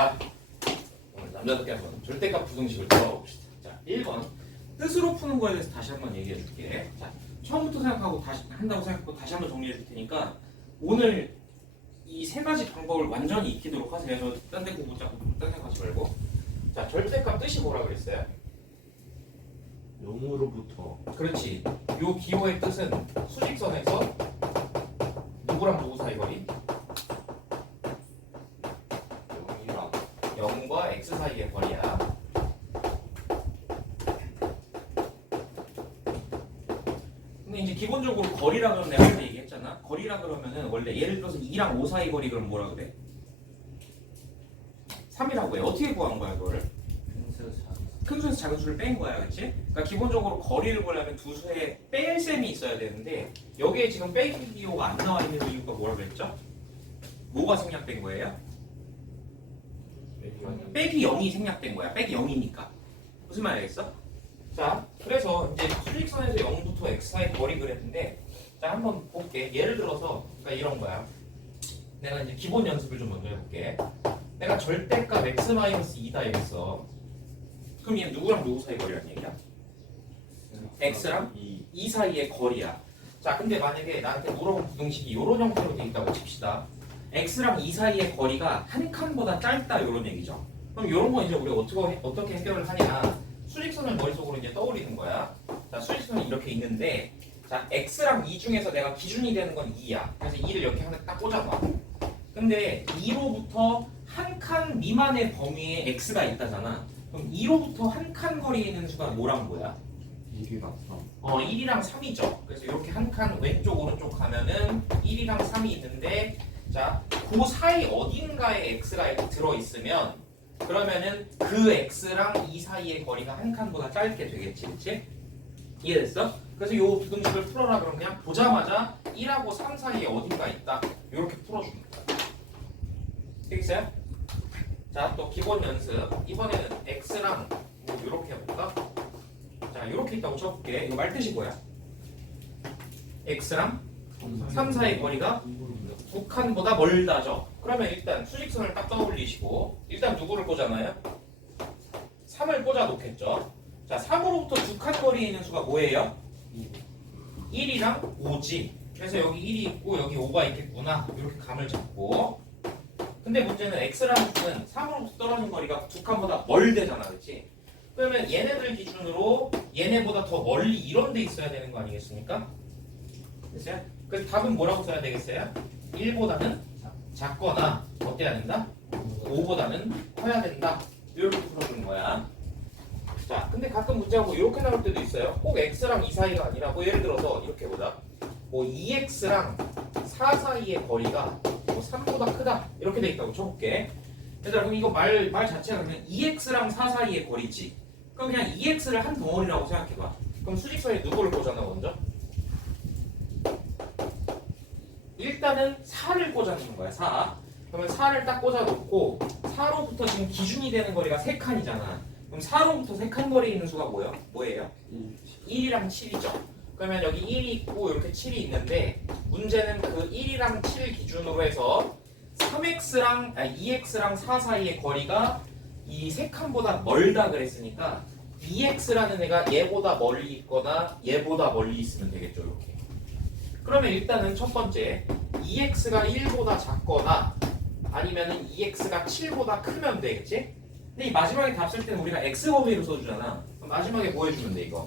안녕하십니까. 오늘 남자답게 한번 절대값 부등식을 풀어봅시다. 자, 1번 뜻으로 푸는 거에 대해서 다시 한번 얘기해 줄게. 자, 처음부터 생각하고 다시 한다고 생각하고 다시 한번 정리해 줄 테니까 오늘 이 세 가지 방법을 완전히 익히도록 하세요. 저 딴 데 공부 자꾸 딴 생각하지 말고. 자, 절대값 뜻이 뭐라 그랬어요? 0으로부터 그렇지. 요 기호의 뜻은 수직선에서 누구랑 누구 사이 거리? 0이랑 0과 x 사이의 거리야. 근데 이제 기본적으로 거리라 그러면 내가 아까 얘기했잖아. 거리라 그러면은 원래 예를 들어서 2랑 5 사이 거리 그럼 뭐라 그래? 3이라고 해. 어떻게 구한 거야 그거를? 큰 수에서 작은 수를 뺀 거야, 그렇지? 그러니까 기본적으로 거리를 구하려면 두 수에 뺄 셈이 있어야 되는데 여기에 지금 빼기 기호가 안 나와 있는 이유가 뭐라 그랬죠? 뭐가 생략된 거예요? 빼기 0이 생략된 거야. 빼기 0이니까. 무슨 말 알겠어? 자, 그래서 이제 수직선에서 0부터 x 사이 거리 그랬는데 자, 한번 볼게. 예를 들어서 그러니까 이런 거야. 내가 이제 기본 연습을 좀 먼저 해볼게. 내가 절대값 x-2다 이랬어. 그럼 얘는 누구랑 누구 사이 거리란 얘기야? x랑 2 사이의 거리야. 자, 근데 만약에 나한테 물어본 부등식이 이런 형태로 돼 있다고 칩시다. x랑 2 사이의 거리가 한 칸보다 짧다 이런 얘기죠. 그럼 이런 거 이제 우리가 어떻게 해결을 하냐? 수직선을 머릿속으로 이제 떠올리는 거야. 자, 수직선이 이렇게 있는데 자, x랑 2 중에서 내가 기준이 되는 건 2야. 그래서 2를 이렇게 하나 딱 꽂아봐. 근데 2로부터 한 칸 미만의 범위에 x가 있다잖아. 그럼 2로부터 한 칸 거리에 있는 수가 뭐랑 뭐야? 1이랑 3 1이랑 3이죠. 그래서 이렇게 한 칸 왼쪽 오른쪽 가면은 1이랑 3이 있는데 자, 그 사이 어딘가에 x가 이렇게 들어있으면 그러면은 그 x랑 2 사이의 거리가 한 칸보다 짧게 되겠지, 그치? 이해됐어? 그래서 요 부등식을 풀어라 그러면 그냥 보자마자 1하고 3 사이에 어딘가 있다 이렇게 풀어주는 거야. 되겠어요? 자, 또 기본 연습. 이번에는 x랑 뭐 이렇게 해볼까? 자, 이렇게 있다고 쳐볼게. 이거 말뜻이 뭐야? x랑 3 사이 거리가 2칸보다 멀다죠. 그러면 일단 수직선을 딱 떠올리시고 일단 누구를 꽂아놔요? 3을 꽂아 놓겠죠. 자, 3으로부터 2칸 거리에 있는 수가 뭐예요? 1이랑 5지. 그래서 여기 1이 있고 여기 5가 있겠구나. 이렇게 감을 잡고. 근데 문제는 x라는 수는 3으로부터 떨어진 거리가 2칸보다 멀대잖아, 그렇지? 그러면 얘네들 기준으로 얘네보다 더 멀리 이런 데 있어야 되는 거 아니겠습니까? 됐어요? 그래서 답은 뭐라고 써야 되겠어요? 1보다는 작거나 어때야 된다? 5보다는 커야 된다. 이렇게 풀어주는 거야. 자, 근데 가끔 문제가 뭐 이렇게 나올 때도 있어요. 꼭 x랑 2 사이가 아니라 뭐 예를 들어서 이렇게 보자. 뭐 2x랑 4 사이의 거리가 뭐 3보다 크다 이렇게 돼 있다고 쳐볼게. 얘들아, 그럼 이거 말 자체가 그냥 2x랑 4 사이의 거리지. 그럼 그냥 2x를 한 덩어리라고 생각해봐. 그럼 수직선에 누구를 꽂아놔 먼저? 일단은 4를 꽂아놓는 거야. 4. 그러면 4를 딱 꽂아놓고 4로부터 지금 기준이 되는 거리가 3칸이잖아. 그럼 4로부터 3칸 거리에 있는 수가 뭐예요? 1이랑 7이죠. 그러면 여기 1이 있고 이렇게 7이 있는데 문제는 그 1이랑 7 기준으로 해서 2x랑 4 사이의 거리가 이 3칸보다 멀다 그랬으니까 2x라는 애가 얘보다 멀리 있거나 얘보다 멀리 있으면 되겠죠. 이렇게. 그러면 일단은 첫 번째 2x가 1보다 작거나 아니면은 2x가 7보다 크면 되겠지? 근데 이 마지막에 답 쓸 때는 우리가 x 범위로 써주잖아. 그럼 마지막에 뭐 해주면 돼 이거?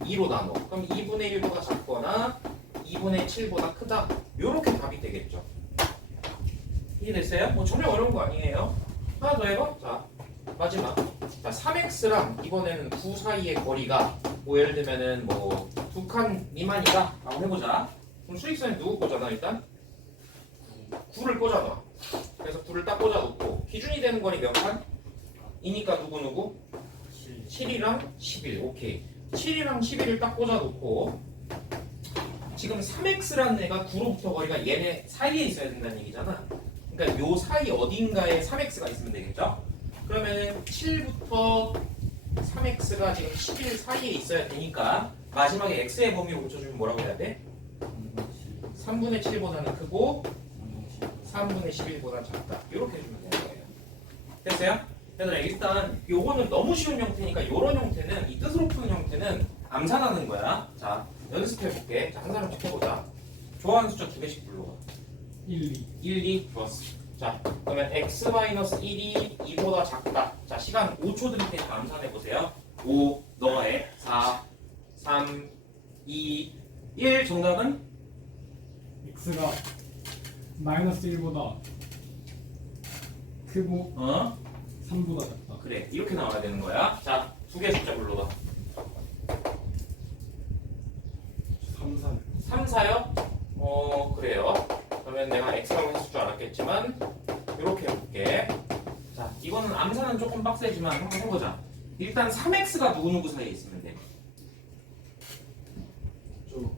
2로 나눠. 그럼 2분의 1보다 작거나 2분의 7보다 크다. 요렇게 답이 되겠죠. 이해됐어요? 뭐 전혀 어려운 거 아니에요. 하나 더 해봐. 자, 마지막. 자, 3x랑 이번에는 9 사이의 거리가 뭐 예를 들면은 뭐 2칸 미만이다 라고 해보자. 그럼 수직선에 누구 꽂아놔 일단? 9를 꽂아놔. 그래서 9를 딱 꽂아놓고 기준이 되는 거리 몇 칸? 이니까 누구? 7이랑 11. 오케이. 7이랑 11을 딱 꽂아놓고 지금 3x라는 애가 9로부터 거리가 얘네 사이에 있어야 된다는 얘기잖아. 그러니까 요 사이 어딘가에 3x가 있으면 되겠죠? 그러면은 7부터 3x가 지금 11 사이에 있어야 되니까 마지막에 x의 범위로 고쳐주면 뭐라고 해야 돼? 3분의 7보다는 크고 3분의 11보다 작다. 이렇게 해주면 되는 거예요. 됐어요? 얘들아 일단 요거는 너무 쉬운 형태니까 요런 형태는 이 뜻으로 푸는 형태는 암산하는 거야. 자 연습해볼게. 자, 한 사람씩 해보자. 좋아하는 숫자 2개씩 불러봐. 1, 2. 1, 2 좋았어. 자 그러면 x-1이 2보다 작다. 자 시간 5초 드릴 테니까 암산해보세요. 5 너가 해. 4 3 2 1 정답은? x가 마이너스 1보다 크고 어? 3보다 작다. 그래 이렇게 나와야 되는 거야. 자 2개 숫자 불러봐. 3, 4. 3, 4요? 그래요. 그러면 내가 x라고 했을 줄 알았겠지만 이렇게 해볼게. 자 이거는 암산은 조금 빡세지만 한번 해보자. 일단 3x가 누구누구 사이에 있으면 돼. 좀.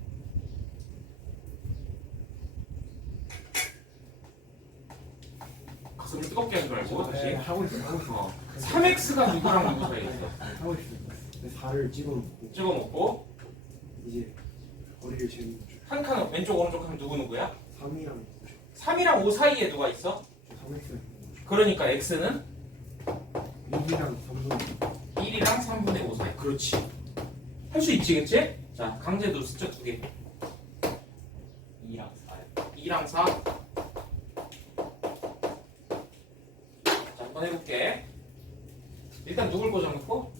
가슴을 뜨겁게 하는 줄 알고 다시. 네, 하고 있어. 3x가 누구랑 누구 사이에 있어? 하고 있어. 근데 4를 찍어놓고 찍어먹고 이제 거리를 재는 거죠. 한 칸은 왼쪽 오른쪽 하면 누구누구야? 3이랑 3이랑 5 사이에 누가 있어? 3X가 있는 거죠. 그러니까 x는 6이랑 3분. 1이랑 3분의 5 사이. 그렇지. 할 수 있지, 그치? 자, 강제도 숫자 2개. 2랑 4. 2랑 4. 자, 한번 해볼게. 일단 누굴 꽂아놓고?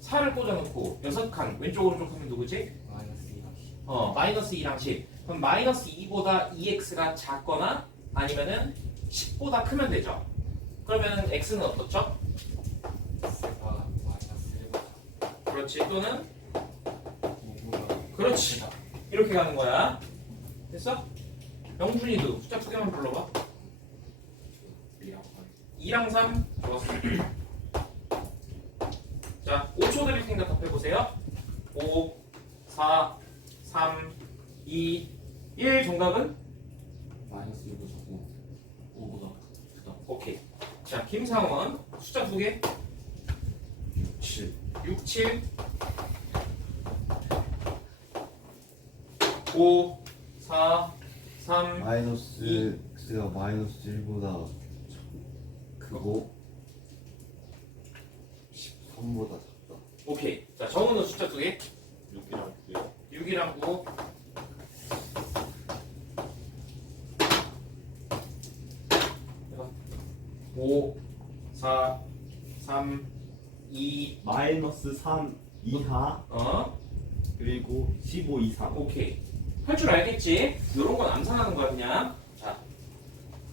4를 꽂아놓고 6칸 왼쪽 오른쪽 하면 누구지? 마이너스 2랑 10. 마이너스 2랑 10. 그럼 마이너스 2보다 2x가 작거나 아니면은 10보다 크면 되죠. 그러면은 x는 어떻죠? x가 마이너스 1보다 그렇지. 또는 5보다 그렇지. 이렇게 가는 거야. 됐어? 영준이도 숫자 2개만 불러봐. 2랑 3 좋았어. 자, 5초 드릴 테니까 답해보세요. 5, 4, 3, 2, 1 정답은? 마이너스 1보다 작고 5보다 크다. 오케이. 자, 김상원 숫자 2개. 7. 6, 7 5, 4, 3 마이너스 X가 마이너스 1보다 크고 13보다 작다. 오케이. 자, 정우는 숫자 2개. 6이랑 9요. 6이랑 9 5, 4, 3, 2 마이너스 3 이하 그리고 15 이상. 오케이. 할 줄 알겠지? 요런 건 암산하는 거야 그냥. 자,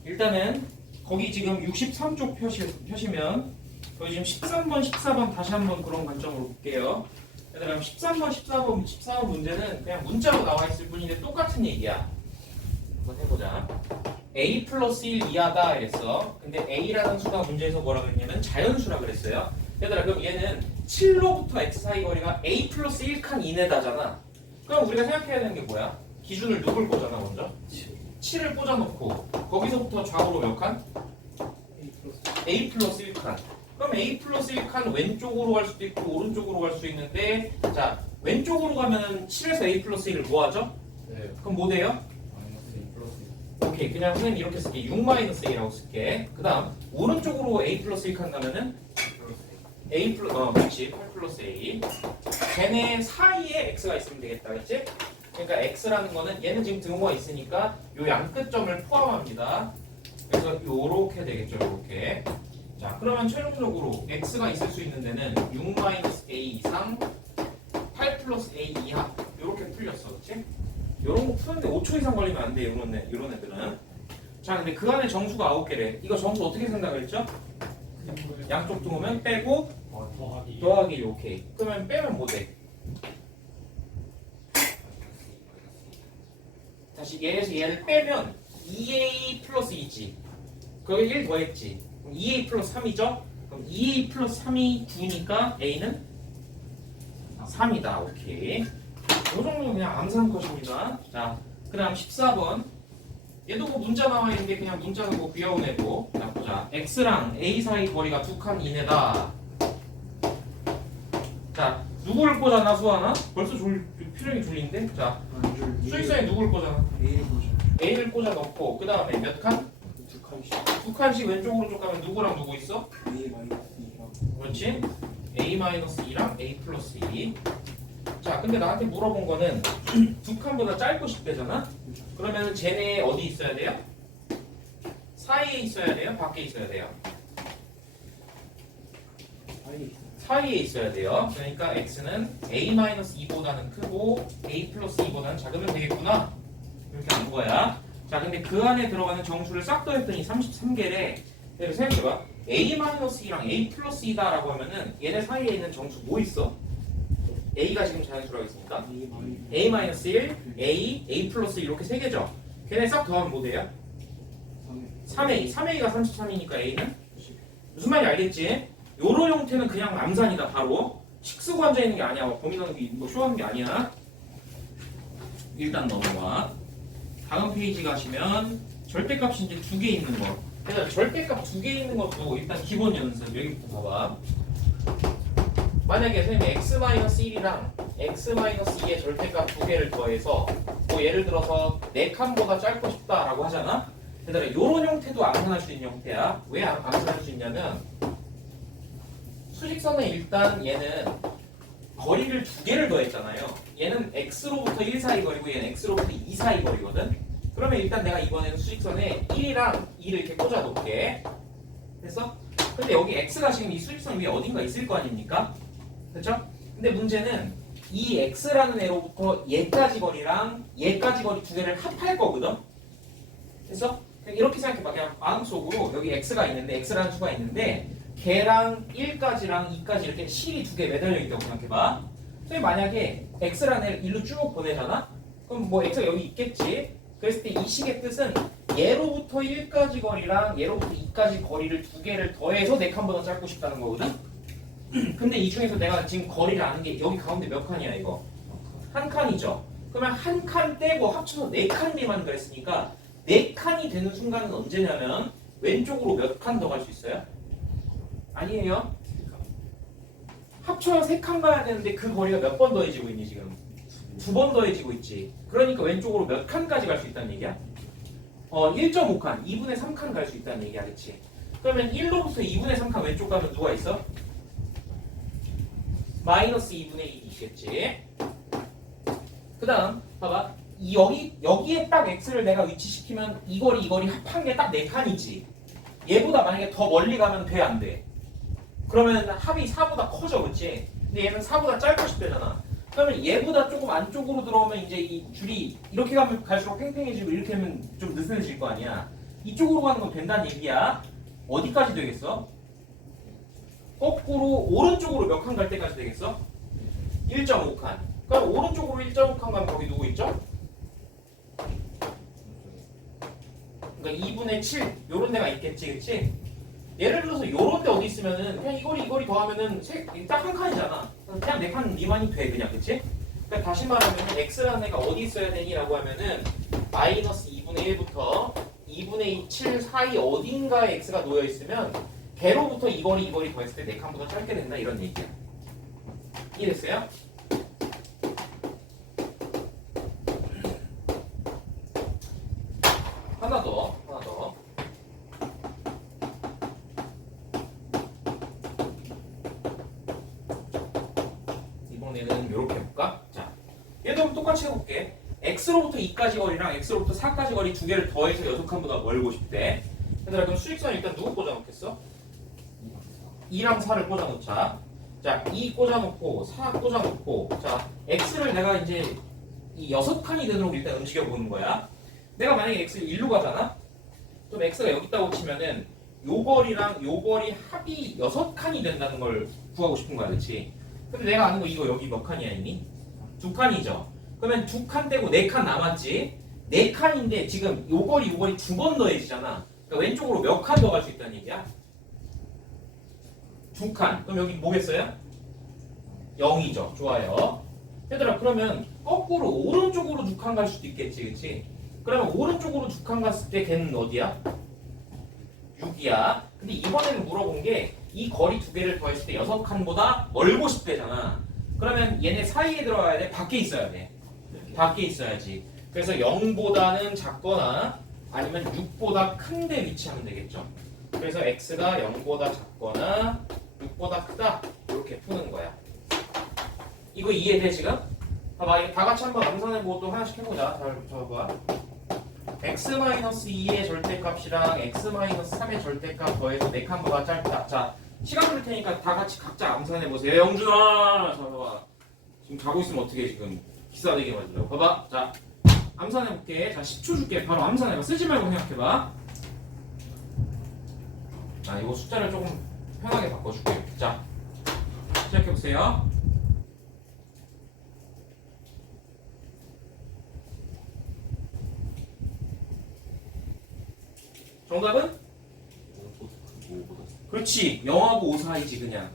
일단은 거기 지금 63쪽 펴시면 거기 지금 13번, 14번 다시 한번 그런 관점으로 볼게요. 그럼 13번, 14번 문제는 그냥 문자로 나와 있을 뿐인데 똑같은 얘기야. 한번 해보자. a 플러스 1 이하다 이랬어. 근데 a라는 수가 문제에서 뭐라고 했냐면 자연수라 그랬어요. 얘들아 그럼 얘는 7로부터 x 사이 거리가 a 플러스 1칸 이내다잖아. 그럼 우리가 생각해야 되는 게 뭐야? 기준을 누굴 꽂아놔 먼저? 7을 꽂아놓고 거기서부터 좌우로 몇 칸? a 플러스 1칸. 그럼 a 플러스 1칸 왼쪽으로 갈 수도 있고 오른쪽으로 갈 수 있는데 자 왼쪽으로 가면 7에서 a 플러스 1을 뭐 하죠? 네. 그럼 뭐 돼요? 마이너스 1 플러스 1. 오케이 그냥 선생님 이렇게 쓸게 6-a라고 쓸게. 그 다음 오른쪽으로 a 플러스 1칸 가면은 a 플러스 그렇지 8 플러스 a 걔네 사이에 x가 있으면 되겠다 그렇지? 그러니까 x라는 거는 얘는 지금 등호가 있으니까 요 양끝점을 포함합니다. 그래서 요렇게 되겠죠 요렇게. 자 그러면 최종적으로 x가 있을 수 있는 데는 6-a 이상 8 플러스 a 이하 요렇게 풀렸어 그렇지? 요런 거 푸는데 5초 이상 걸리면 안 돼 요런 애들은. 자 근데 그 안에 정수가 9개래. 이거 정수 어떻게 생각을 했죠? 양쪽 등호면 빼고 더하기 더하기 오케이. 그러면 빼면 뭐 돼? 다시 얘에서 얘를 빼면 2a 플러스 2지. 거기 1 더했지. 그럼 2a 플러스 3이죠? 그럼 2a 플러스 3이 9니까 a는 3이다. 오케이. 이 정도는 그냥 암산 컷입니다. 자, 그 다음 14번. 얘도 뭐 문자 나와 있는데 그냥 문자는 뭐 귀여운 애고. 자, 보자. x랑 a 사이 거리가 2칸 이내다. 자, 누구를 꽂아놔 수하나? 벌써 표정이 졸린데? 자, 수익사에 누구를 꽂아놔? A를 보죠. a를 꽂아 넣고 그 다음에 몇 칸? 2칸씩. 두 칸씩 왼쪽으로 쭉 가면 누구랑 누구 있어? A 마이너스 2랑 그렇지? A-2랑 A 플러스 2. 자, 근데 나한테 물어본 거는 두 칸보다 짧고 싶대잖아? 그러면 쟤네 어디 있어야 돼요? 사이에 있어야 돼요? 밖에 있어야 돼요? 사이에 사이에 있어야 돼요. 그러니까 x는 A-2보다는 크고 A 플러스 2보다는 작으면 되겠구나. 이렇게 안 거야. 자, 근데 그 안에 들어가는 정수를 싹 더했더니 33개래. 그래서 생각해봐. A-2랑 A 플러스 2다라고 하면은 얘네 사이에 있는 정수 뭐 있어? A가 지금 자연수라고 있으니까 A 마이너스 A-1, A 플러스 1 이렇게 세 개죠. 걔네 싹 더하면 뭐 돼요? 3A. 3A가 33이니까 A는? 무슨 말인지 알겠지? 요런 형태는 그냥 남산이다 바로. 식 쓰고 앉아있는 게 아니야. 고민하는 게 뭐 쇼하는 게 아니야. 일단 넘어가. 다음 페이지 가시면 절대값이 이제 두 개 있는 거. 그래서 절대값 두 개 있는 것도 일단 기본 연습. 여기부터 봐봐. 만약에 선생님이 x-1이랑 x-2의 절대값 두 개를 더해서 뭐 예를 들어서 4칸보다 짧고 싶다라고 하잖아. 얘들아 요런 형태도 암산할 수 있는 형태야. 왜 암산할 수 있냐면 수직선은 일단 얘는 거리를 두 개를 더했잖아요. 얘는 x로부터 1 사이 거리고 얘는 x로부터 2 사이 거리거든. 그러면 일단 내가 이번에는 수직선에 1이랑 2를 이렇게 꽂아 놓을게. 됐어? 근데 여기 x가 지금 이 수직선 위에 어딘가 있을 거 아닙니까? 그렇죠? 근데 문제는 이 x라는 애로부터 얘까지 거리랑 얘까지 거리 두 개를 합할 거거든. 그래서 이렇게 생각해봐. 그냥 마음속으로 여기 x가 있는데 x라는 수가 있는데 걔랑 1까지랑 2까지 이렇게 실이 두 개 매달려 있다고 생각해봐. 그래서 만약에 x라는 애를 일로 쭉 보내잖아? 그럼 뭐 x가 여기 있겠지? 그랬을 때 이 식의 뜻은 얘로부터 1까지 거리랑 얘로부터 2까지 거리를 두 개를 더해서 4칸보다 짧고 싶다는 거거든? 근데 이 중에서 내가 지금 거리를 아는 게 여기 가운데 몇 칸이야 이거? 한 칸이죠? 그러면 한 칸 떼고 합쳐서 4칸 미만 그랬으니까 4칸이 되는 순간은 언제냐면 왼쪽으로 몇 칸 더 갈 수 있어요? 아니에요. 합쳐서 3칸 가야 되는데 그 거리가 몇 번 더해지고 있니 지금? 2번 더해지고 있지. 그러니까 왼쪽으로 몇 칸까지 갈 수 있다는 얘기야? 1.5칸, 2분의 3칸 갈 수 있다는 얘기야, 그치? 그러면 1로부터 2분의 3칸 왼쪽 가면 누가 있어? 마이너스 2분의 1이겠지. 그 다음 봐봐. 여기에 딱 x를 내가 위치시키면 이 거리 합한 게 딱 4칸이지. 얘보다 만약에 더 멀리 가면 돼, 안 돼? 그러면 합이 4보다 커져, 그치? 근데 얘는 4보다 짧고 싶대잖아. 그러면 얘보다 조금 안쪽으로 들어오면 이제 이 줄이 이렇게 가면 갈수록 팽팽해지고 이렇게 하면 좀 느슨해질 거 아니야. 이쪽으로 가는 건 된다는 얘기야. 어디까지 되겠어? 거꾸로 오른쪽으로 몇 칸 갈 때까지 되겠어? 1.5칸. 그럼 오른쪽으로 1.5칸 가면 거기 누구 있죠? 그러니까 2분의 7 요런 데가 있겠지, 그치? 예를 들어서 요런 데 어디 있으면은 그냥 이 거리 더하면은 딱 한 칸이잖아. 그냥 4칸 미만이 돼 그냥, 그치? 그러니까 다시 말하면 x라는 애가 어디 있어야 되니라고 하면은 마이너스 2분의 1부터 2분의 2, 7 사이 어딘가에 x가 놓여 있으면 걔로부터 이 거리 더했을 때 4칸보다 짧게 된다 이런 얘기야. 이해됐어요? 하나 더. 이번에는 이렇게 해볼까? 자, 얘도 똑같이 해볼게. x로부터 2까지 거리랑 x로부터 4까지 거리 두 개를 더해서 6칸보다 멀고 싶대. 얘들아 그럼 수직선 일단 누구 꽂아놓겠어? 2랑 4를 꽂아놓자. 자, 2 꽂아놓고 4 꽂아놓고 자, x를 내가 이제 이 6칸이 되도록 일단 움직여보는 거야. 내가 만약에 x를 1로 가잖아? 그럼 x가 여기 있다고 치면은 요 거리랑 요 거리 합이 6칸이 된다는 걸 구하고 싶은 거야, 그치? 근데 내가 아는 거 이거 여기 몇 칸이야 이미? 2칸이죠? 그러면 2칸 떼고 4칸 남았지? 4칸인데 지금 요 거리 2번 더해지잖아. 그러니까 왼쪽으로 몇 칸 더 갈 수 있다는 얘기야? 2칸. 그럼 여기 뭐겠어요? 0이죠. 좋아요. 얘들아 그러면 거꾸로 오른쪽으로 2칸 갈 수도 있겠지, 그치? 그러면 오른쪽으로 2칸 갔을 때 걔는 어디야? 6이야. 근데 이번에는 물어본 게 이 거리 두 개를 더했을 때 6칸보다 멀고 싶대잖아. 그러면 얘네 사이에 들어가야 돼? 밖에 있어야 돼? 밖에 있어야지. 그래서 0보다는 작거나 아니면 6보다 큰데 위치하면 되겠죠. 그래서 x가 0보다 작거나 6보다 크다 이렇게 푸는 거야. 이거 이해돼 지금? 봐봐, 이거 다 같이 한번 암산해보고 또 하나씩 해보자. 잘 봐봐. x-2의 절대값이랑 x-3의 절대값 더해서 4칸보다 짧다. 자, 시간 줄 테니까 다 같이 각자 암산해보세요. 영준아! 자, 봐봐. 지금 자고 있으면 어떻게 지금 기싸대기 맞으려고. 봐봐. 자, 암산해볼게. 자, 10초 줄게. 바로 암산해봐. 쓰지 말고 생각해봐. 자, 이거 숫자를 조금 편하게 바꿔줄게. 자, 시작해보세요. 정답은? 그렇지. 0하고 5 사이지 그냥.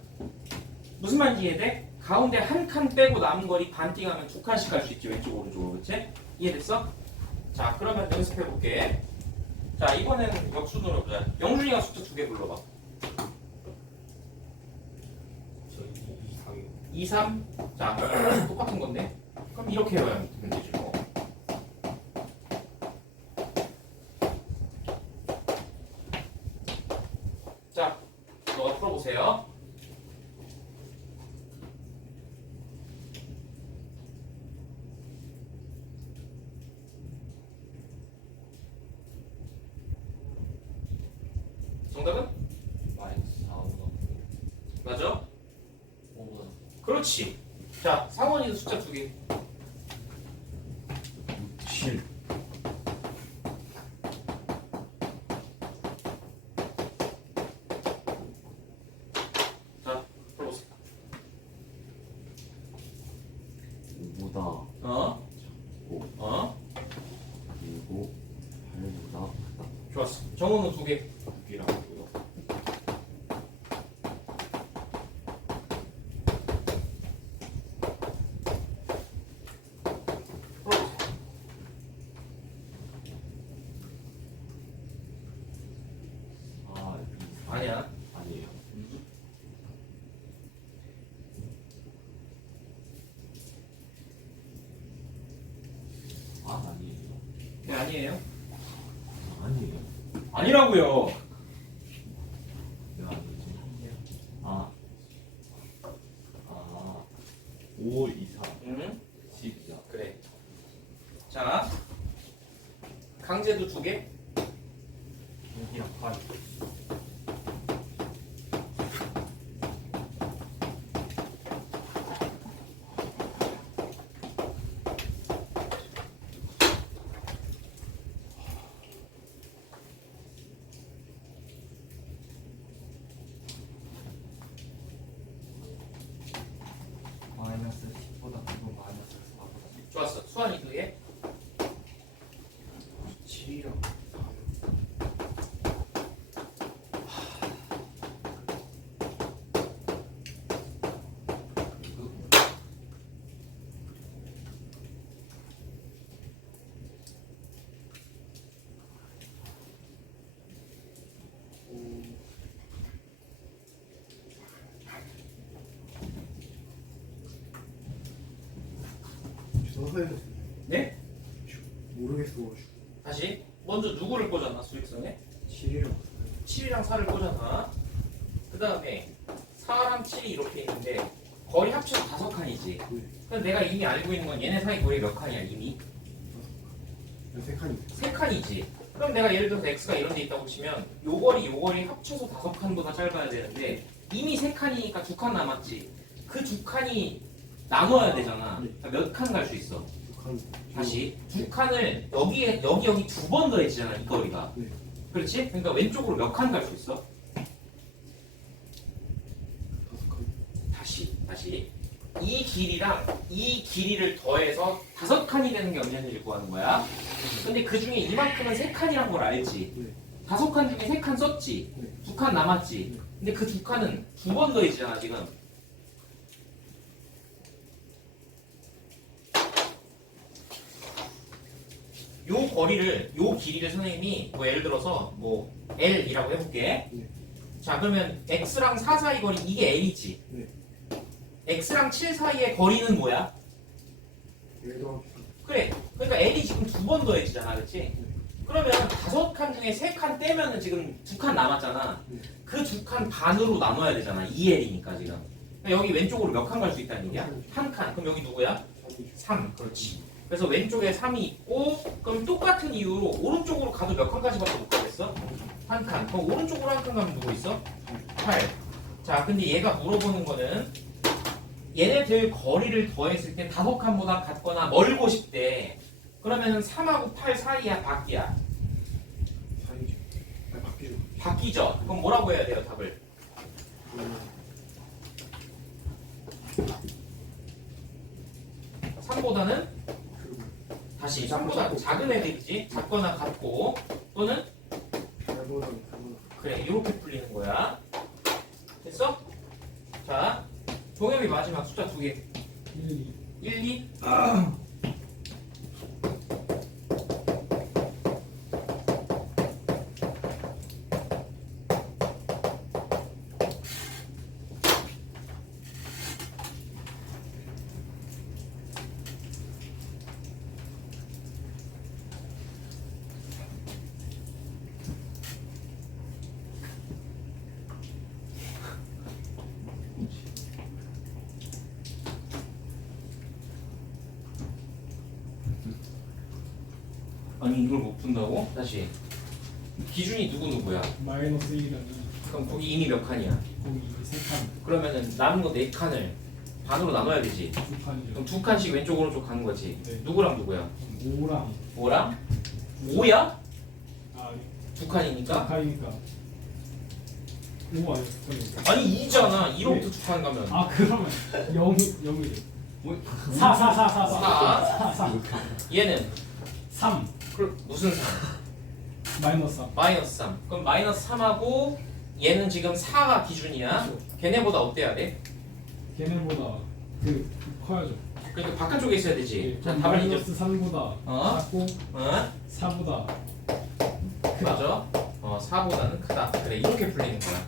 무슨 말인지 이해돼? 가운데 한 칸 빼고 남은 거리 반띵하면 2칸씩 갈 수 있지. 왼쪽 오른쪽으로. 그렇지? 이해됐어? 자, 그러면 연습해볼게. 자, 이번에는 역순으로 보자. 영준이가 숫자 2개 불러봐. 저 2, 2, 3. 자, 똑같은 건데. 그럼 이렇게 해봐야 되지 뭐. 자, 너 풀어보세요. 정답은? 마이너스 4보다 맞아? 5보다 그렇지. 자, 상원이도 숫자 2개. 7 자, 풀어보세요. 5보다 어? 작고 어? 그리고 8보다 크다. 좋았어. 정우는 2개. 6이랑 9요. 풀어보세요. 아니야. 아니에요. 아니에요. 네, 아니에요. 아니에요. 아니라고요. 왜 아니지? 아 5, 2, 4, 응? 10이야. 그래. 자, 강제도 2개. 6이랑 8 마이너스 10보다 크고 마이너스 4보다 좋았어. 수환이 2개. 7이랑 저는 네? 모르겠어. 다시. 먼저 누구를 꽂아놔, 수익성에? 7이랑 7이랑 4를 꽂아놔. 그 다음에 4랑 7이 이렇게 있는데 거리 합쳐서 5칸이지. 네. 그럼 내가 이미 알고 있는 건 얘네 사이 거리 몇 칸이야, 이미? 3칸이 3칸이지. 그럼 내가 예를 들어서 x가 이런 데 있다고 치면 요 거리 합쳐서 5칸보다 짧아야 되는데 이미 3칸이니까 2칸 남았지. 그 2칸이 나눠야 되잖아. 그러니까 몇 칸 갈 수 있어? 2칸. 다시 2칸을 여기 2번 더해지잖아, 이 거리가. 네. 그렇지? 그러니까 왼쪽으로 몇 칸 갈 수 있어? 5칸. 다시 이 길이를 더해서 5칸이 되는 게 얼마인지를 구하는 거야. 근데 그 중에 이만큼은 3칸이란 걸 알지. 네. 5칸 중에 3칸 썼지. 네. 2칸 남았지. 근데 그 2칸은 2번 더해지잖아, 지금. 요 길이를 선생님이 뭐 예를 들어서 뭐 L이라고 해볼게. 네. 자, 그러면 X랑 4 사이 거리 이게 L이지. 네. X랑 7 사이의 거리는 뭐야? 1 더하기 그래. 그러니까 L이 지금 2번 더해지잖아, 그렇지? 그러면 5칸 중에 3칸 떼면은 지금 2칸 남았잖아. 네. 그 2칸 반으로 나눠야 되잖아. 2L이니까 지금. 그러니까 여기 왼쪽으로 몇 칸 갈 수 있다는 얘기야? 1칸. 그럼 여기 누구야? 3. 그렇지. 그래서 왼쪽에 3이 있고 그럼 똑같은 이유로 오른쪽으로 가도 몇 칸까지밖에 못 가겠어? 1칸. 그럼 오른쪽으로 1칸 가면 누구 있어? 8. 자, 근데 얘가 물어보는 거는 얘네들 거리를 더했을 때 5칸보다 같거나 멀고 싶대. 그러면은 3하고 8 사이야, 밖이야? 4이죠. 아, 바뀌죠. 바뀌죠. 그럼 뭐라고 해야 돼요, 답을? 3보다는 다시 3보다 작은 애들이지. 작거나 같고 또는 8보다 그래, 이렇게 풀리는 거야. 됐어? 자, 동엽이 마지막 숫자 2개. 1, 2. 아니 이걸 못 푼다고? 다시. 기준이 누구야? 마이너스 1이라는 그럼 거기 이미 몇 칸이야? 거기 3칸, 그러면은 남은 거 4칸을 반으로 나눠야 되지. 2칸이죠. 그럼 2칸씩 왼쪽 오른쪽 가는 거지. 네. 누구랑 누구야? 5랑 5랑 5야? 아 2칸이니까? 2칸이니까 5 아니야 2칸이니까. 아니 2잖아. 1호부터 2칸 가면. 아 그러면 0이죠. 4 4. 얘는 3 그 무슨 3? 마이너스 3. 마이너스 3. 그럼 마이너스 3하고 얘는 지금 4가 기준이야. 걔네보다 어때야 돼? 걔네보다 그 커야죠. 그러니까 바깥쪽에 있어야 되지. 자, 그럼 답을 이제 마이너스 3보다 어? 작고 어? 4보다 맞아. 4보다는 크다. 그래, 이렇게 풀리는 거야.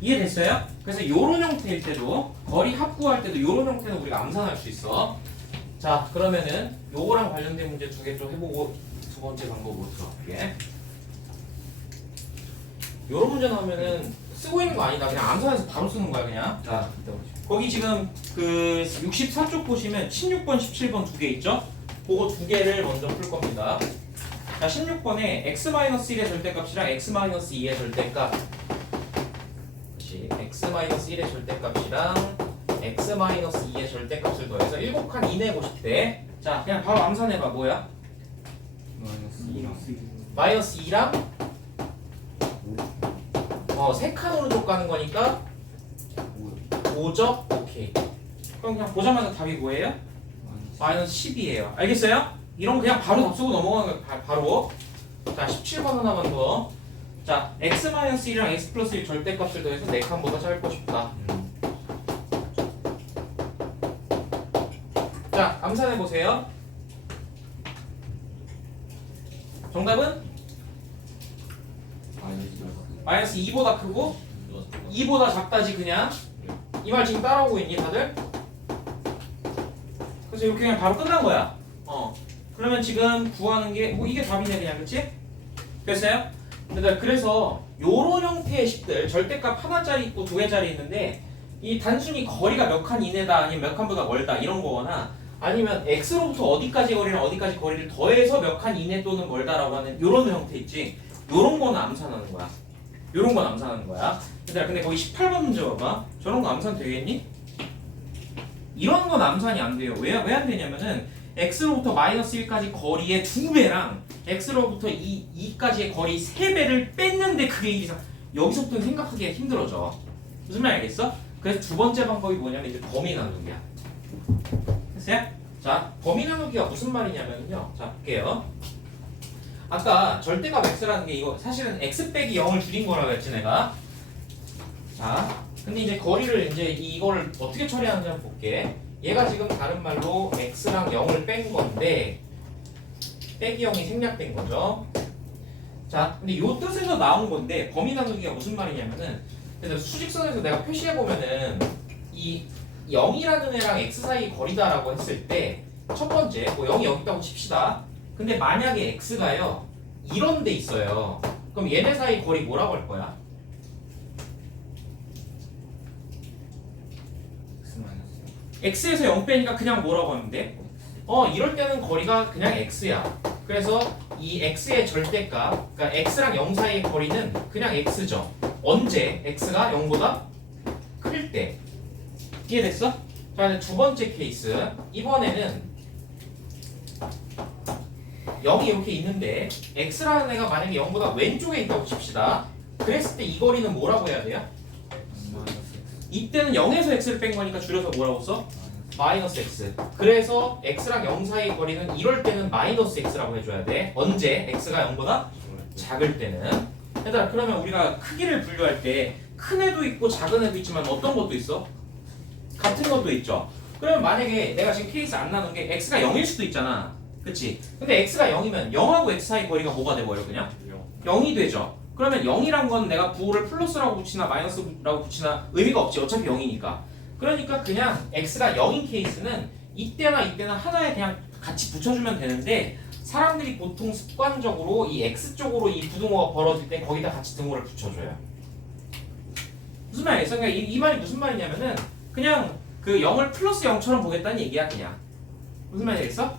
이해됐어요? 그래서 요런 형태일 때도 거리 합구할 때도 요런 형태는 우리가 암산할 수 있어. 자, 그러면은 요거랑 관련된 문제 2개 좀 해보고 두 번째 방법으로 들어갈게. 요런 문제 나오면은 쓰고 있는 거 아니다. 그냥 암산해서 바로 쓰는 거야, 그냥. 자, 거기 지금 그 64쪽 보시면 16번, 17번 2개 있죠? 그거 2개를 먼저 풀 겁니다. 자, 16번에 x-1의 절대값이랑 x-2의 절대값. x-1의 절대값이랑 x-2의 절대값을 더해서 7칸 이내고 싶대. 자, 그냥 바로 암산해봐. 뭐야? 마이너스 2랑 3칸 오른쪽 가는 거니까 5죠? 오케이. 그럼 그냥 보자마자 답이 뭐예요? 마이너스 10이에요. 알겠어요? 이런 거 그냥 바로 답 쓰고 넘어가는 거 바로. 자, 17번 하나만 더. 자, x-1이랑 x 플러스 1 절대값을 더해서 4칸보다 짧고 싶다. 자, 암산해보세요. 정답은? 마이너스 2보다 크고 2보다 작다지 그냥. 이 말 지금 따라오고 있니 다들? 그래서 이렇게 그냥 바로 끝난 거야. 그러면 지금 구하는 게 뭐 이게 답이네 그냥. 그치? 됐어요? 그래서 요런 형태의 식들 절대값 하나짜리 있고 2개짜리 있는데 이 단순히 거리가 몇 칸 이내다 아니면 몇 칸보다 멀다 이런 거거나 아니면 x로부터 어디까지 거리랑 어디까지 거리를 더해서 몇 칸 이내 또는 멀다라고 하는 요런 형태 있지. 요런 거는 암산하는 거야. 요런 건 암산하는 거야. 얘들아 근데 거기 18번 문제 봐봐. 저런 거 암산 되겠니? 이런 건 암산이 안 돼요. 왜 안 되냐면은 x로부터 마이너스 1까지 거리의 2배랑 x로부터 2까지의 거리 3배를 뺐는데 그게 이상 여기서부터는 생각하기가 힘들어져. 무슨 말 알겠어? 그래서 두 번째 방법이 뭐냐면 이제 범위 나누기야. 됐어요? 자, 범위 나누기가 무슨 말이냐면요. 자, 볼게요. 아까 절대값 x라는 게 이거 사실은 x 빼기 0을 줄인 거라고 했지 내가. 자, 근데 이제 거리를 이제 이거를 어떻게 처리하는지 한번 볼게. 얘가 지금 다른 말로 x랑 0을 뺀 건데 빼기 0이 생략된 거죠. 자, 근데 요 뜻에서 나온 건데 범위 나누기가 무슨 말이냐면은 그래서 수직선에서 내가 표시해 보면은 이 0이라는 애랑 x 사이 거리다라고 했을 때 첫 번째 뭐 0이 여기 있다고 칩시다. 근데 만약에 x가요 이런 데 있어요. 그럼 얘네 사이 거리 뭐라고 할 거야? X 마이너스 x에서 0 빼니까 그냥 뭐라고 하면 돼? 이럴 때는 거리가 그냥 x야. 그래서 이 x의 절대값, 그러니까 x랑 0 사이의 거리는 그냥 x죠. 언제? x가 0보다 클 때. 이해됐어? 자, 이제 두 번째 케이스. 이번에는 0이 이렇게 있는데 x라는 애가 만약에 0보다 왼쪽에 있다고 칩시다. 그랬을 때 이 거리는 뭐라고 해야 돼요? 마이너스 X 이때는 0에서 x를 뺀 거니까 줄여서 뭐라고 써? 마이너스 x. 그래서 x랑 0 사이의 거리는 이럴 때는 마이너스 x라고 해줘야 돼. 언제? x가 0보다 작을 때는. 얘들아, 그러면 우리가 크기를 분류할 때 큰 애도 있고 작은 애도 있지만 어떤 것도 있어? 같은 것도 있죠. 그러면 만약에 내가 지금 케이스 안 나눈 게 x가 0일 수도 있잖아. 그치? 근데 x가 0이면 0하고 x 사이 거리가 뭐가 돼버려 그냥? 0이 되죠. 그러면 0이란 건 내가 부호를 플러스라고 붙이나 마이너스라고 붙이나 의미가 없지. 어차피 0이니까. 그러니까 그냥 x가 0인 케이스는 이때나 이때나 하나에 그냥 같이 붙여주면 되는데 사람들이 보통 습관적으로 이 x쪽으로 이 부등호가 벌어질 때 거기다 같이 등호를 붙여줘요. 무슨 말이겠어? 그러니까 이 말이 무슨 말이냐면은 그냥 그 0을 플러스 0처럼 보겠다는 얘기야 그냥. 무슨 말이겠어?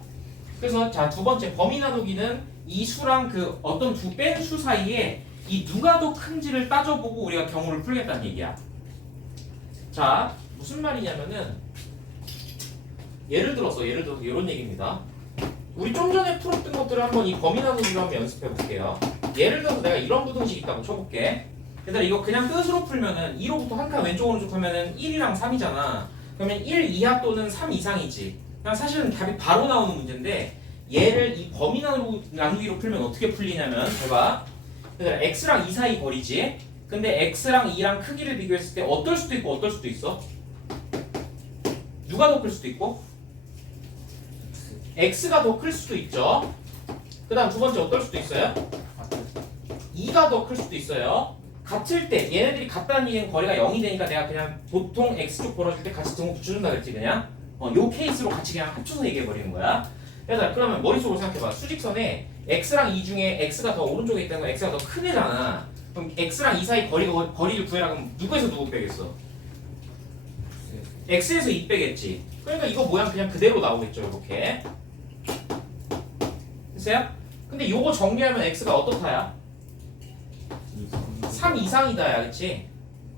그래서 자, 두 번째 범위 나누기는 이 수랑 그 어떤 두 뺀 수 사이에 이 누가 더 큰지를 따져보고 우리가 경우를 풀겠다는 얘기야. 자, 무슨 말이냐면은 예를 들어서 이런 얘기입니다. 우리 좀 전에 풀었던 것들을 한번 이 범위 나누기로 한번 연습해 볼게요. 예를 들어서 내가 이런 부등식 있다고 쳐볼게. 얘들아, 이거 그냥 뜻으로 풀면은 2로부터 한 칸 왼쪽 오른쪽 하면은 1이랑 3이잖아. 그러면 1 이하 또는 3 이상이지. 그냥 사실은 답이 바로 나오는 문제인데 얘를 이 범위 나누기로 풀면 어떻게 풀리냐면 봐봐. 얘들아, x랑 2 사이 거리지. 근데 x랑 2랑 크기를 비교했을 때 어떨 수도 있고 어떨 수도 있어? 누가 더 클 수도 있고? x가 더 클 수도 있죠. 그 다음 두 번째 어떨 수도 있어요? 2가 더 클 수도 있어요. 같을 때 얘네들이 같다는 얘기는 거리가 0이 되니까 내가 그냥 보통 x쪽 벌어질 때 같이 등호 붙여준다 그랬지 그냥. 요 케이스로 같이 그냥 합쳐서 얘기해버리는 거야. 그래서 그러면 머릿속으로 생각해봐. 수직선에 x랑 2 중에 x가 더 오른쪽에 있다는 건 x가 더 큰 애잖아. 그럼 x랑 2 사이 거리를 구해라 그러면 누구에서 누구 빼겠어? x에서 2 빼겠지. 그러니까 이거 모양 그냥 그대로 나오겠죠 이렇게. 됐어요? 근데 요거 정리하면 x가 어떻다야? 3 이상이다야, 그치?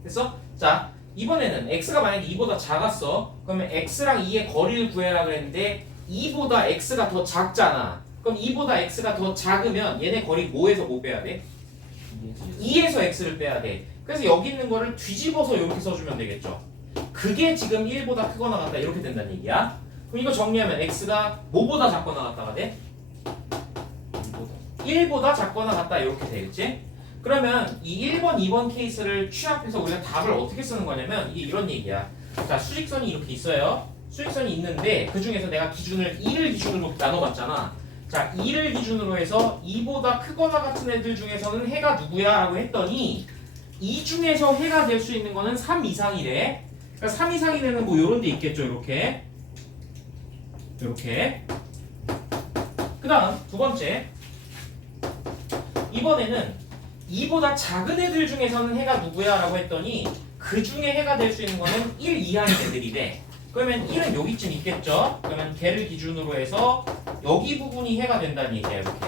됐어? 자, 이번에는 x가 만약에 2보다 작았어. 그러면 x랑 2의 거리를 구해라 그랬는데 2보다 x가 더 작잖아. 그럼 2보다 x가 더 작으면 얘네 거리 뭐에서 뭐 빼야 돼? 2에서 x를 빼야 돼. 그래서 여기 있는 거를 뒤집어서 이렇게 써주면 되겠죠. 그게 지금 1보다 크거나 같다 이렇게 된다는 얘기야. 그럼 이거 정리하면 x가 뭐보다 작거나 같다가 돼? 1보다 작거나 같다 이렇게 되겠지? 그러면 이 1번, 2번 케이스를 취합해서 우리가 답을 어떻게 쓰는 거냐면 이게 이런 얘기야. 자, 수직선이 이렇게 있어요. 수직선이 있는데 그 중에서 내가 기준을 2를 기준으로 나눠봤잖아. 자, 2를 기준으로 해서 2보다 크거나 같은 애들 중에서는 해가 누구야? 라고 했더니 2 중에서 해가 될 수 있는 거는 3 이상이래. 그러니까 3 이상이 되는 뭐 요런 데 있겠죠. 이렇게. 그 다음 두 번째. 이번에는 2보다 작은 애들 중에서는 해가 누구야? 라고 했더니 그 중에 해가 될 수 있는 거는 1 이하인 애들이래. 그러면 1은 여기쯤 있겠죠? 그러면 걔를 기준으로 해서 여기 부분이 해가 된다는 얘기야 이렇게.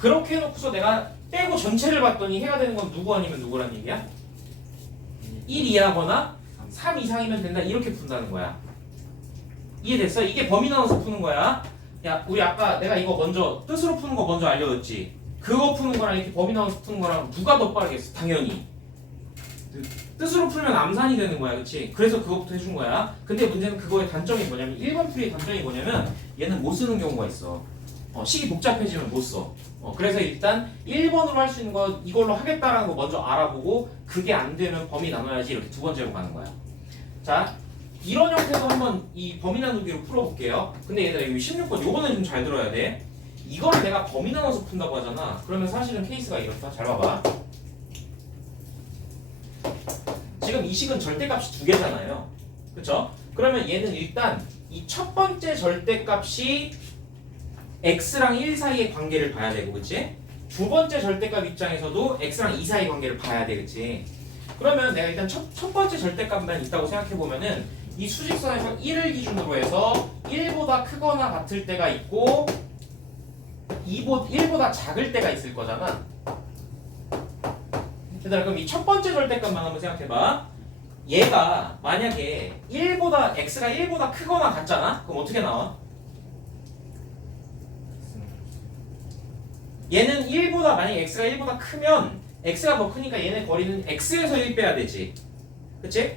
그렇게 해놓고서 내가 빼고 전체를 봤더니 해가 되는 건 누구 아니면 누구란 얘기야? 1 이하거나 3 이상이면 된다 이렇게 푼다는 거야. 이해됐어? 이게 범위 나눠서 푸는 거야. 야, 우리 아까 내가 이거 먼저 뜻으로 푸는 거 먼저 알려줬지? 그거 푸는 거랑 이렇게 범위 나눠서 푸는 거랑 누가 더 빠르겠어? 당연히 뜻으로 풀면 암산이 되는 거야, 그치? 그래서 그거부터 해준 거야. 근데 문제는 그거의 단점이 뭐냐면 1번 풀이의 단점이 뭐냐면 얘는 못 쓰는 경우가 있어. 식이 복잡해지면 못 써. 그래서 일단 1번으로 할 수 있는 거 이걸로 하겠다라는 거 먼저 알아보고 그게 안 되면 범위 나눠야지 이렇게 두 번째로 가는 거야. 자, 이런 형태도 한번 이 범위 나누기로 풀어볼게요. 근데 얘들아 여기 16번 요거는 좀 잘 들어야 돼. 이걸 내가 범위 나눠서 푼다고 하잖아. 그러면 사실은 케이스가 이렇다. 잘 봐봐. 지금 이 식은 절대값이 두 개잖아요. 그쵸? 그러면 얘는 일단 이 첫 번째 절대값이 x랑 1 사이의 관계를 봐야 되고, 그치? 두 번째 절대값 입장에서도 x랑 2 사이의 관계를 봐야 돼, 그치? 그러면 내가 일단 첫 번째 절대값만 있다고 생각해보면은 이 수직선에서 1을 기준으로 해서 1보다 크거나 같을 때가 있고 1보다 작을 때가 있을 거잖아. 얘들아, 그럼 이 첫 번째 절대값만 한번 생각해봐. 얘가 만약에 x가 1보다 크거나 같잖아? 그럼 어떻게 나와? 얘는 1보다, 만약에 x가 1보다 크면 x가 더 크니까 얘네 거리는 x에서 1 빼야 되지. 그치?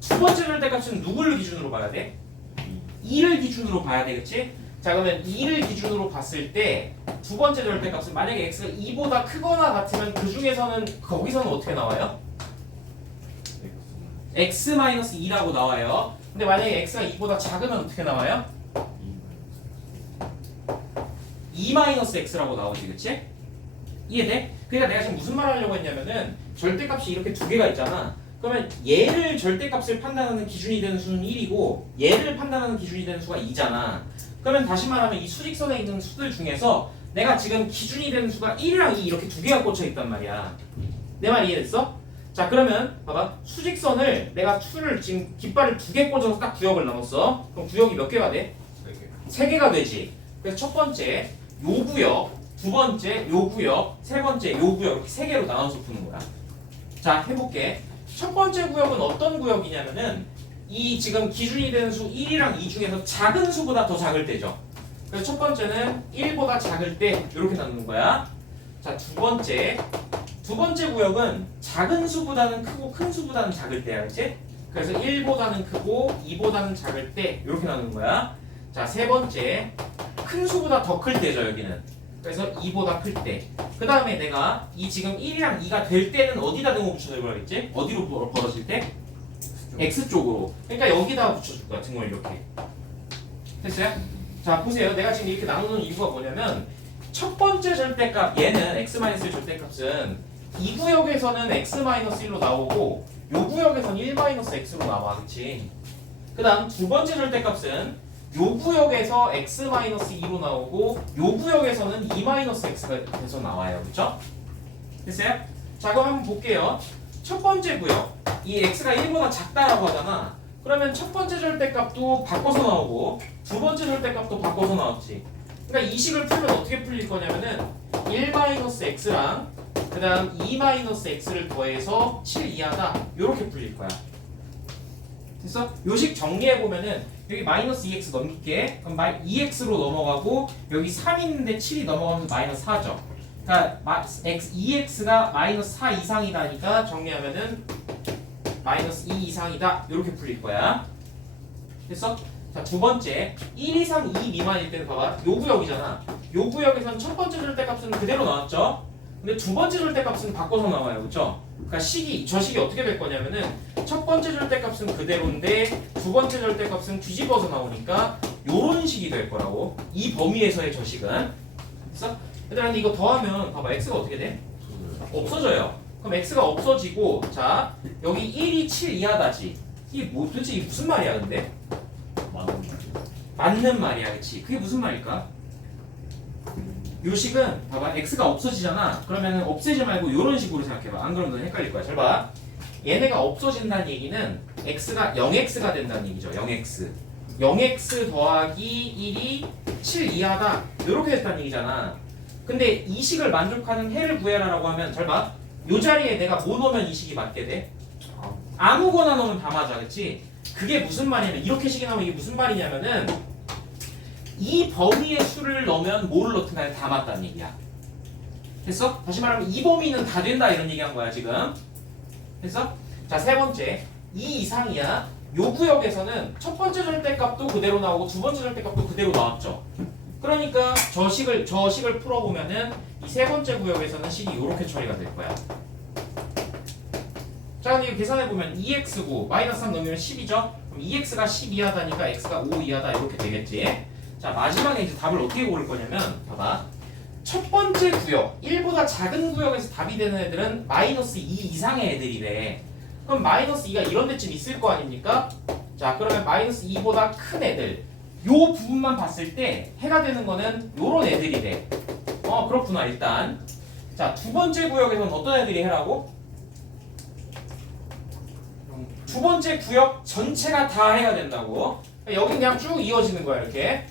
두 번째 절대값은 누구를 기준으로 봐야 돼? 2를 기준으로 봐야 돼, 그치? 자, 그러면 2를 기준으로 봤을 때 두 번째 절대값은 만약에 x가 2보다 크거나 같으면 그 중에서는 거기서는 어떻게 나와요? x-2라고 나와요. 근데 만약에 x가 2보다 작으면 어떻게 나와요? 2-x라고 나오지, 그치? 이해돼? 그러니까 내가 지금 무슨 말 하려고 했냐면은 절대값이 이렇게 두 개가 있잖아. 그러면 얘를 절대값을 판단하는 기준이 되는 수는 1이고 얘를 판단하는 기준이 되는 수가 2잖아. 그러면 다시 말하면 이 수직선에 있는 수들 중에서 내가 지금 기준이 되는 수가 1이랑 2 이렇게 두 개가 꽂혀 있단 말이야. 내 말 이해됐어? 자, 그러면 봐봐. 수직선을 내가 수를 지금 깃발을 두 개 꽂아서 딱 구역을 나눴어. 그럼 구역이 몇 개가 돼? 세 개가 되지. 그래서 첫 번째 요 구역, 두 번째 요 구역, 세 번째 요 구역 이렇게 세 개로 나눠서 푸는 거야. 자, 해볼게. 첫 번째 구역은 어떤 구역이냐면은 이 지금 기준이 되는 수 1이랑 2 중에서 작은 수보다 더 작을 때죠. 그래서 첫 번째는 1보다 작을 때 이렇게 나누는 거야. 자, 두 번째 구역은 작은 수보다는 크고 큰 수보다는 작을 때야, 그렇지? 그래서 1보다는 크고 2보다는 작을 때 이렇게 나누는 거야. 자, 세 번째 큰 수보다 더 클 때죠, 여기는. 그래서 2보다 클 때. 그 다음에 내가 이 지금 1이랑 2가 될 때는 어디다 등호 붙여줄 거라겠지? 어디로 벌어질 때? X쪽으로. 그러니까 여기다가 붙여줄 거야, 등호를 이렇게. 됐어요? 자, 보세요. 내가 지금 이렇게 나누는 이유가 뭐냐면 첫 번째 절대값, 얘는 x-1 절대값은 이 구역에서는 x-1로 나오고 요 구역에서는 1-x로 나와, 그치? 그 다음 두 번째 절대값은 요 구역에서 x-2로 나오고 요 구역에서는 2-x가 돼서 나와요, 그쵸? 됐어요? 자, 그럼 한번 볼게요. 첫 번째 구역, 이 x가 1보다 작다라고 하잖아. 그러면 첫 번째 절대값도 바꿔서 나오고 두 번째 절대값도 바꿔서 나왔지. 그러니까 이 식을 풀면 어떻게 풀릴 거냐면은 1-x랑 그 다음 2-x를 더해서 7 이하다 이렇게 풀릴 거야. 됐어? 요식 정리해보면은 여기 마이너스 2x 넘길게. 그럼 2x로 넘어가고 여기 3 있는데 7이 넘어가면서 마이너스 4죠. 그러니까 2x가 마이너스 4 이상이다니까 정리하면은 마이너스 2 이상이다 이렇게 풀릴 거야. 됐어? 자, 두 번째 1 이상 2 미만일 때는 봐봐. 요 구역이잖아. 요 구역에서는 첫 번째 절대값은 그대로 나왔죠. 근데 두 번째 절대값은 바꿔서 나와요, 그렇죠? 그러니까 저 식이 어떻게 될 거냐면은 첫 번째 절대값은 그대로인데 두 번째 절대값은 뒤집어서 나오니까 요런 식이 될 거라고. 이 범위에서의 저 식은. 됐어? 얘들아, 근데 이거 더하면 봐봐. x가 어떻게 돼? 없어져요. 그럼 x가 없어지고, 자, 여기 1이 7 이하다지. 이게 뭐 도대체 이게 무슨 말이야, 근데? 맞는 말이야, 그치? 그게 무슨 말일까? 요 식은 봐봐. x가 없어지잖아. 그러면 없애지 말고 요런 식으로 생각해봐. 안 그러면 너 헷갈릴 거야. 잘 봐. 얘네가 없어진다는 얘기는 x가 0x가 된다는 얘기죠. 0x. 0x 더하기 1이 7 이하다. 요렇게 됐다는 얘기잖아. 근데 이 식을 만족하는 해를 구해라라고 하면 잘 봐. 요 자리에 내가 뭐 넣으면 이 식이 맞게 돼? 아무거나 넣으면 다 맞아, 그치? 그게 무슨 말이냐면 이렇게 식이 나오면 이게 무슨 말이냐면은 이 범위의 수를 넣으면 뭐를 넣든 간에 다 맞다는 얘기야. 됐어? 다시 말하면 이 범위는 다 된다 이런 얘기한 거야 지금. 됐어? 자, 세 번째 2 이상이야. 요 구역에서는 첫 번째 절대값도 그대로 나오고 두 번째 절대값도 그대로 나왔죠. 그러니까 저 식을 풀어보면은 이 세 번째 구역에서는 식이 이렇게 처리가 될 거야. 자, 근데 이거 계산해보면 2x고 마이너스 3 넣으면 10이죠? 그럼 2x가 10 이하다니까 x가 5 이하다 이렇게 되겠지? 자, 마지막에 이제 답을 어떻게 고를 거냐면 봐봐. 첫 번째 구역, 1보다 작은 구역에서 답이 되는 애들은 마이너스 2 이상의 애들이래. 그럼 마이너스 2가 이런 데쯤 있을 거 아닙니까? 자, 그러면 마이너스 2보다 큰 애들, 요 부분만 봤을 때 해가 되는 거는 요런 애들이래. 그렇구나. 일단 자, 두 번째 구역에서는 어떤 애들이 해라고? 두 번째 구역 전체가 다 해야 된다고. 여기 그냥 쭉 이어지는 거야 이렇게.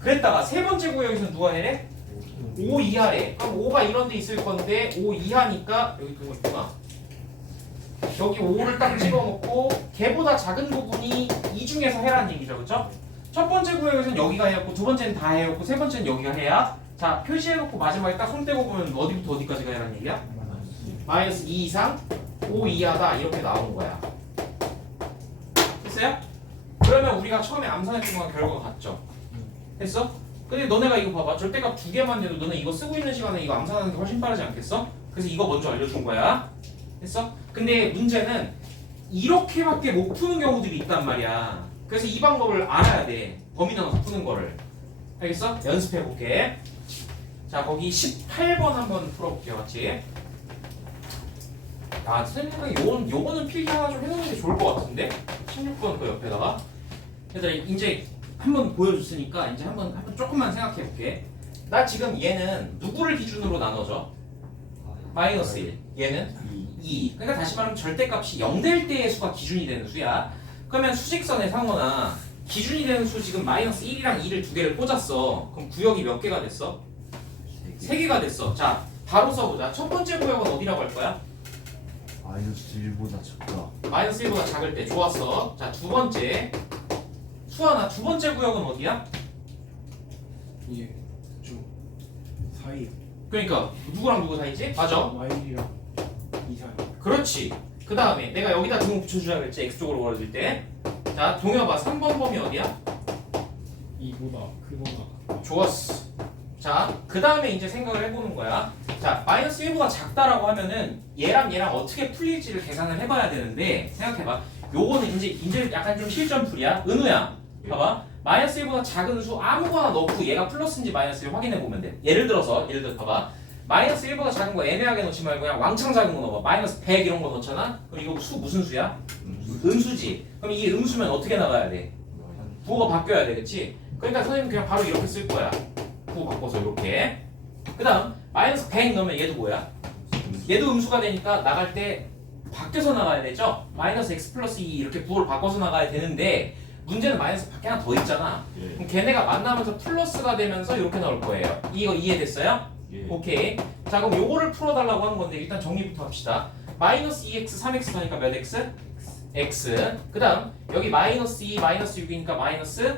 그랬다가 세 번째 구역에서는 누가 해래? 5 이하래. 그럼 5가 이런 데 있을 건데 5 이하니까 여기 그거 있구나. 여기 5를 딱 찍어놓고 걔보다 작은 부분이 이 중에서 해라는 얘기죠. 그쵸? 첫 번째 구역에서는 여기가 해였고 두 번째는 다 해였고 세 번째는 여기가 해야. 자, 표시해놓고 마지막에 딱 손 떼고 보면 어디부터 어디까지가 해라는 얘기야? 마이너스 2 이상 5 이하다 이렇게 나오는 거야. 됐어요? 그러면 우리가 처음에 암산했던 건 결과가 같죠? 했어? 근데 너네가 이거 봐봐. 절대값 2개만 돼도 너네 이거 쓰고 있는 시간에 이거 암산하는 게 훨씬 빠르지 않겠어? 그래서 이거 먼저 알려준 거야. 했어? 근데 문제는 이렇게밖에 못 푸는 경우들이 있단 말이야. 그래서 이 방법을 알아야 돼. 범위 나눠서 푸는 거를. 알겠어? 연습해볼게. 자, 거기 18번 한번 풀어볼게요. 같이. 아, 선생님 요거는 필기 하나 좀 해놓는 게 좋을 것 같은데? 16번 그 옆에다가. 얘들아, 이제 한번 보여줬으니까 이제 한번 조금만 생각해볼게. 나 지금 얘는 누구를 기준으로 나눠져? 마이너스 1. 얘는 2. 그러니까 다시 말하면 절대값이 0 될 때의 수가 기준이 되는 수야. 그러면 수직선의 상호나 기준이 되는 수 지금 마이너스 1이랑 2를 두 개를 꽂았어. 그럼 구역이 몇 개가 됐어? 3개가 됐어. 자, 바로 써보자. 첫 번째 구역은 어디라고 할 거야? 마이너스 1보다 작다. 마이너스 1보다 작을 때. 좋았어. 자, 두 번째. 수아나 두 번째 구역은 어디야? 예. 좀 사이. 그러니까 누구랑 누구 사이지? 맞아. 마일이랑 이 사이. 그렇지. 그 다음에 내가 여기다 등호 붙여주자 그랬지. X쪽으로 걸어줄 때. 자, 동엽아 3번 범위 어디야? 2보다 크거나 좋았어. 자, 그 다음에 이제 생각을 해보는 거야. 자, 마이너스 1보다 작다라고 하면은 얘랑 어떻게 풀릴지를 계산을 해봐야 되는데 생각해봐. 요거는 이제 약간 좀 실전풀이야. 은우야, 봐봐. 마이너스 1보다 작은 수 아무거나 넣고 얘가 플러스인지 마이너스를 확인해보면 돼. 예를 들어 봐봐. 마이너스 1보다 작은 거 애매하게 넣지 말고 그냥 왕창 작은 거 넣어봐. 마이너스 100 이런 거 넣잖아? 그럼 이거 수 무슨 수야? 음수지. 그럼 이게 음수면 어떻게 나가야 돼? 부호가 바뀌어야 돼, 그치? 그러니까 선생님 그냥 바로 이렇게 쓸 거야. 부호 바꿔서 이렇게. 그 다음 마이너스 100 넣으면 얘도 뭐야? 얘도 음수가 되니까 나갈 때 바뀌어서 나가야 되죠? 마이너스 x 플러스 2 이렇게 부호를 바꿔서 나가야 되는데 문제는 마이너스 밖에 하나 더 있잖아. 예. 그럼 걔네가 만나면서 플러스가 되면서 이렇게 나올 거예요. 이거 이해됐어요? 예. 오케이. 자, 그럼 요거를 풀어달라고 하는 건데 일단 정리부터 합시다. 마이너스 2x 3x 하니까 몇 x? x. 그 다음 여기 마이너스 2 마이너스 6이니까 마이너스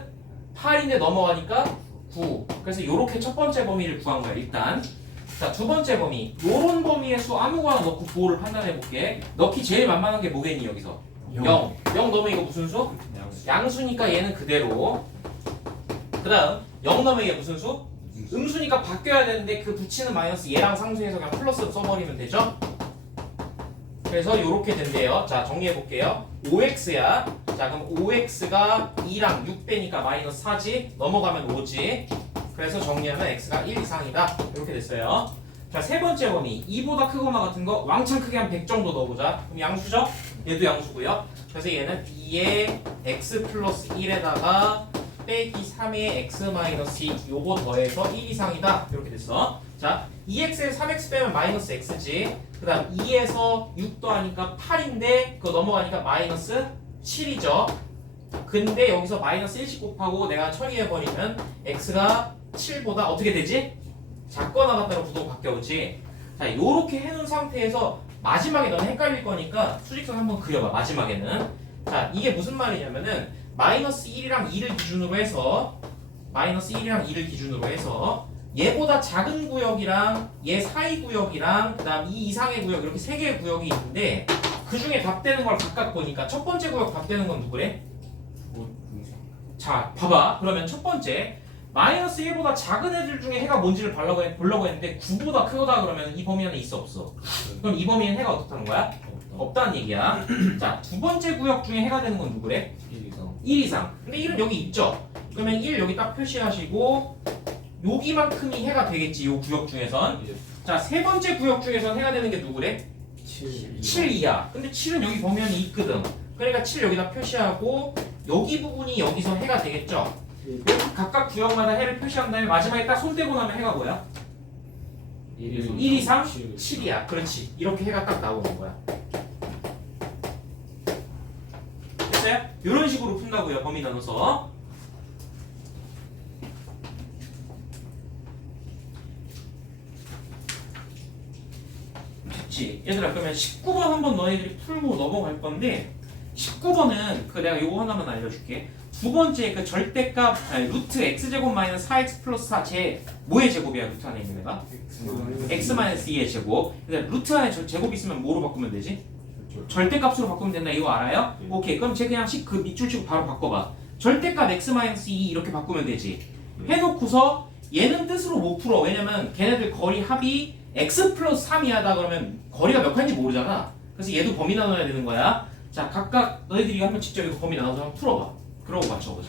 8인데 넘어가니까 9. 그래서 요렇게 첫 번째 범위를 구한 거야 일단. 자, 두 번째 범위. 요런 범위의 수 아무거나 넣고 부호를 판단해 볼게. 넣기 제일 만만한 게 뭐겠니 여기서? 0. 0 넣으면 이거 무슨 수? 양수니까 얘는 그대로. 그 다음 0 넣으면 이게 무슨 수? 음수니까 바뀌어야 되는데 그 붙이는 마이너스 얘랑 상수해서 그냥 플러스로 써버리면 되죠? 그래서 요렇게 된대요. 자, 정리해 볼게요. 5x야. 자, 그럼 5x가 2랑 6 빼니까 마이너스 4지. 넘어가면 5지. 그래서 정리하면 x가 1 이상이다. 이렇게 됐어요. 자, 세 번째 범위. 2보다 크거나 같은 거 왕창 크게 한 100 정도 넣어보자. 그럼 양수죠? 얘도 양수고요. 그래서 얘는 2의 x 플러스 1에다가 빼기 3의 x 마이너스 2 요거 더해서 1 이상이다. 이렇게 됐어. 자, 2x에 3x 빼면 마이너스 x지. 그 다음 2에서 6 더하니까 8인데 그거 넘어가니까 마이너스 7이죠. 근데 여기서 마이너스 1씩 곱하고 내가 처리해버리면 x가 7보다 어떻게 되지? 작거나 같다로 구도가 바뀌어오지. 자, 요렇게 해놓은 상태에서 마지막에 너는 헷갈릴 거니까 수직선 한번 그려봐. 마지막에는. 자, 이게 무슨 말이냐면은 마이너스 1이랑 2를 기준으로 해서 얘보다 작은 구역이랑 얘 사이 구역이랑 그 다음 이 이상의 구역 이렇게 세 개의 구역이 있는데 그 중에 답되는 걸 각각 보니까 첫 번째 구역 답되는 건 누구래? 자, 봐봐. 그러면 첫 번째 마이너스 1보다 작은 애들 중에 해가 뭔지를 보려고 했는데 9보다 크다 그러면 이 범위 안에 있어 없어? 그럼 이 범위엔 해가 어떻다는 거야? 없다는 얘기야. 자, 두 번째 구역 중에 해가 되는 건 누구래? 1 이상. 1 이상. 근데 1은 여기 있죠? 그러면 1 여기 딱 표시하시고 여기만큼이 해가 되겠지, 요 구역 중에선. 자, 세 번째 구역 중에선 해가 되는 게 누구래? 7 이하. 근데 7은 여기 범위 안에 있거든. 그러니까 7 여기다 표시하고 여기 부분이 여기서 해가 되겠죠? 이렇게 각각 구역마다 해를 표시한 다음에 마지막에 딱 손 떼고 나면 해가 뭐야? 1, 2, 3, 7이야. 그렇지. 이렇게 해가 딱 나오는 거야. 됐어요? 이런 식으로 푼다고요. 범위 나눠서. 됐지? 얘들아 그러면 19번 한번 너희들이 풀고 넘어갈 건데 19번은 그 내가 요거 하나만 알려줄게. 두 번째 그 절대값 루트 x제곱 마이너스 4x 플러스 4 제 뭐의 제곱이야 루트 안에 있는 애가? x 마이너스 2의 제곱. 근데 루트 안에 제곱 있으면 뭐로 바꾸면 되지? 절대값으로 바꾸면 된다. 이거 알아요? 네. 오케이. 그럼 쟤 그냥 그 밑줄 치고 바로 바꿔봐. 절대값 x 마이너스 2 이렇게 바꾸면 되지. 해놓고서 얘는 뜻으로 못 풀어. 왜냐면 걔네들 거리 합이 x 플러스 3이 하다 그러면 거리가 몇 칸인지 모르잖아. 그래서 얘도 범위 나눠야 되는 거야. 자 각각 너희들이 한번 직접 이거 범위 나눠서 한번 풀어봐. 그러고 맞춰보자.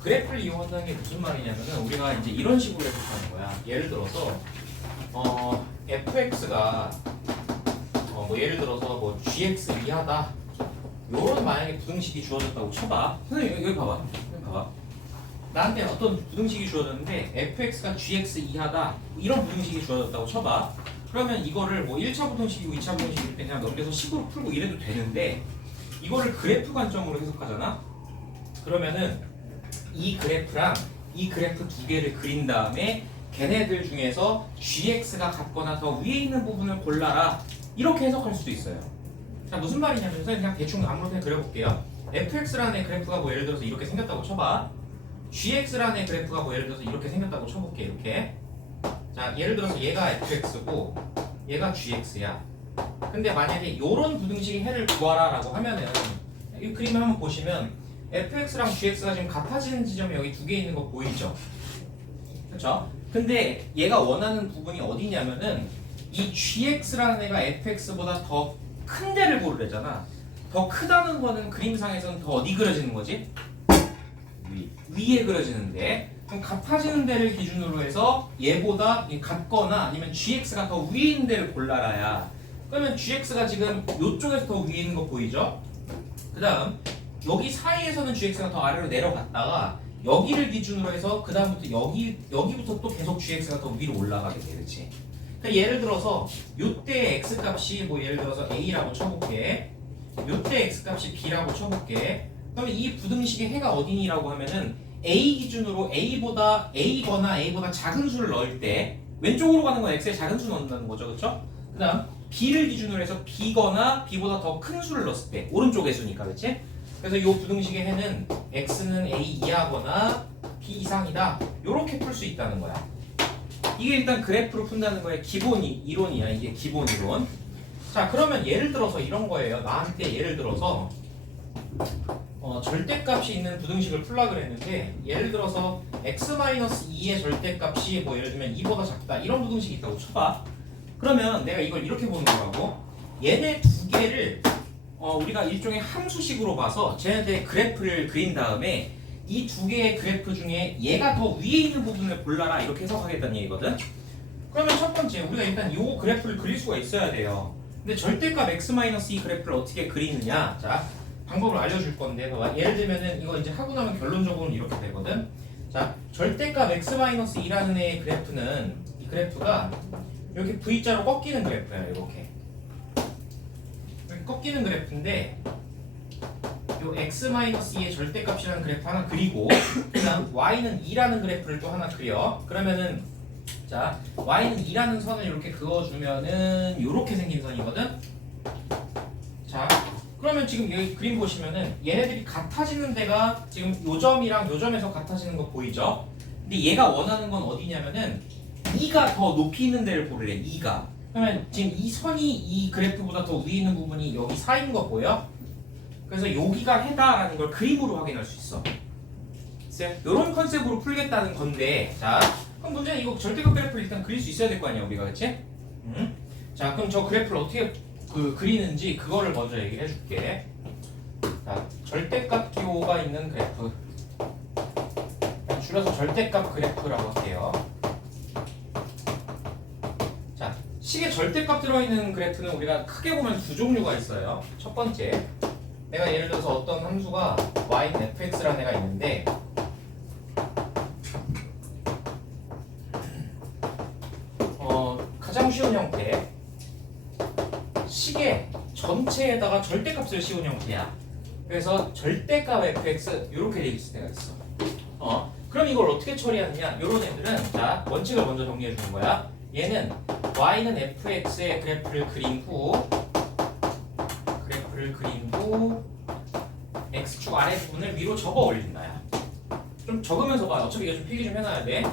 그래프를 이용한다는 게 무슨 말이냐면은 우리가 이제 이런 식으로 해석하는 거야. 예를 들어서 fx가 뭐 예를 들어서 뭐 gx 이하다. 요런 만약에 부등식이 주어졌다고 쳐봐. 선생님 여기 봐봐. 여기 봐봐. 나한테 어떤 부등식이 주어졌는데 fx가 gx 이하다. 이런 부등식이 주어졌다고 쳐봐. 그러면 이거를 뭐 1차 부등식이고 2차 부등식이고 이렇게 그냥 넘겨서 식으로 풀고 이래도 되는데 이거를 그래프 관점으로 해석하잖아? 그러면은 이 그래프랑 이 그래프 두 개를 그린 다음에 걔네들 중에서 gx가 같거나 더 위에 있는 부분을 골라라 이렇게 해석할 수도 있어요. 자 무슨 말이냐면 선생님 그냥 대충 아무렇게나 그려볼게요. fx라는 그래프가 뭐 예를 들어서 이렇게 생겼다고 쳐봐. gx라는 그래프가 뭐 예를 들어서 이렇게 생겼다고 쳐볼게. 이렇게. 자 예를 들어서 얘가 fx고 얘가 gx야. 근데 만약에 요런 부등식의 해를 구하라 라고 하면은 이 그림을 한번 보시면 fx랑 gx가 지금 같아지는 지점이 여기 두 개 있는 거 보이죠? 그쵸? 근데 얘가 원하는 부분이 어디냐면은 이 gx라는 애가 fx보다 더 큰 데를 고르래잖아. 더 크다는 거는 그림상에서는 더 어디 그려지는 거지? 위에 그려지는데 그럼 같아지는 데를 기준으로 해서 얘보다 같거나 아니면 gx가 더 위에 있는 데를 골라라야. 그러면 gx가 지금 이쪽에서 더 위에 있는 거 보이죠? 그 다음 여기 사이에서는 gx가 더 아래로 내려갔다가 여기를 기준으로 해서 그 다음부터 여기부터 또 계속 gx가 더 위로 올라가게 돼. 그렇지? 그러니까 예를 들어서 요때 x값이 뭐 예를 들어서 a라고 쳐볼게. 요때 x값이 b라고 쳐볼게. 그러면 이 부등식의 해가 어디니라고 하면은 a 기준으로 a거나 a보다 작은 수를 넣을 때 왼쪽으로 가는 건 x의 작은 수 넣는다는 거죠. 그렇죠? 그 다음 b를 기준으로 해서 b거나 b보다 더 큰 수를 넣었을 때 오른쪽의 수니까 그렇지? 그래서 이 부등식의 해는 x는 a 이하거나 b 이상이다 요렇게 풀 수 있다는 거야. 이게 일단 그래프로 푼다는 거의 기본 이론이야. 이게 기본 이론. 자 그러면 예를 들어서 이런 거예요. 나한테 예를 들어서 절대값이 있는 부등식을 풀라 그랬는데 예를 들어서 x-2의 절대값이 뭐 예를 들면 2보다 작다 이런 부등식이 있다고 쳐봐. 그러면 내가 이걸 이렇게 보는 거라고. 얘네 두 개를 우리가 일종의 함수식으로 봐서 쟤네들의 그래프를 그린 다음에 이 두 개의 그래프 중에 얘가 더 위에 있는 부분을 골라라 이렇게 해석하겠다는 얘기거든. 그러면 첫 번째 우리가 일단 요 그래프를 그릴 수가 있어야 돼요. 근데 절대값 x-2 그래프를 어떻게 그리느냐. 자 방법을 알려줄 건데 예를 들면은 이거 이제 하고 나면 결론적으로는 이렇게 되거든. 자 절대값 x-2라는 애의 그래프는 이 그래프가 이렇게 V자로 꺾이는 그래프야. 이렇게 꺾이는 그래프인데 요 x-2의 절대값이라는 그래프 하나 그리고 그 다음 y는 2라는 그래프를 또 하나 그려. 그러면은 자 y는 2라는 선을 이렇게 그어주면은 요렇게 생긴 선이거든. 자 그러면 지금 여기 그림 보시면은 얘네들이 같아지는 데가 지금 요 점이랑 요 점에서 같아지는 거 보이죠? 근데 얘가 원하는 건 어디냐면은 2가 더 높이 있는 데를 고르래. 2가. 그러면 지금 이 선이 이 그래프보다 더 위에 있는 부분이 여기 사이인 거 보여? 그래서 여기가 해다라는 걸 그림으로 확인할 수 있어. 이런 컨셉으로 풀겠다는 건데, 자, 그럼 문제는 이거 절대값 그래프를 일단 그릴 수 있어야 될 거 아니야, 우리가, 그치? 자, 그럼 저 그래프를 어떻게 그리는지 그거를 먼저 얘기해 줄게. 자, 절대값 기호가 있는 그래프. 줄여서 절대값 그래프라고 할게요. 자, 식에 절대값 들어있는 그래프는 우리가 크게 보면 두 종류가 있어요. 첫 번째, 내가 예를 들어서 어떤 함수가 y는 fx라는 애가 있는데 가장 쉬운 형태 식의 전체에다가 절대값을 씌운 형태야. 그래서 절대값 fx 이렇게 돼 있을 때가 있어. 그럼 이걸 어떻게 처리하느냐? 이런 애들은 자 원칙을 먼저 정리해 주는 거야. 얘는 y는 fx의 그래프를 그린 후 x축 아래 부분을 위로 접어 올린다야. 좀 적으면서 봐. 어차피 이거 좀 필기 좀 해놔야 돼.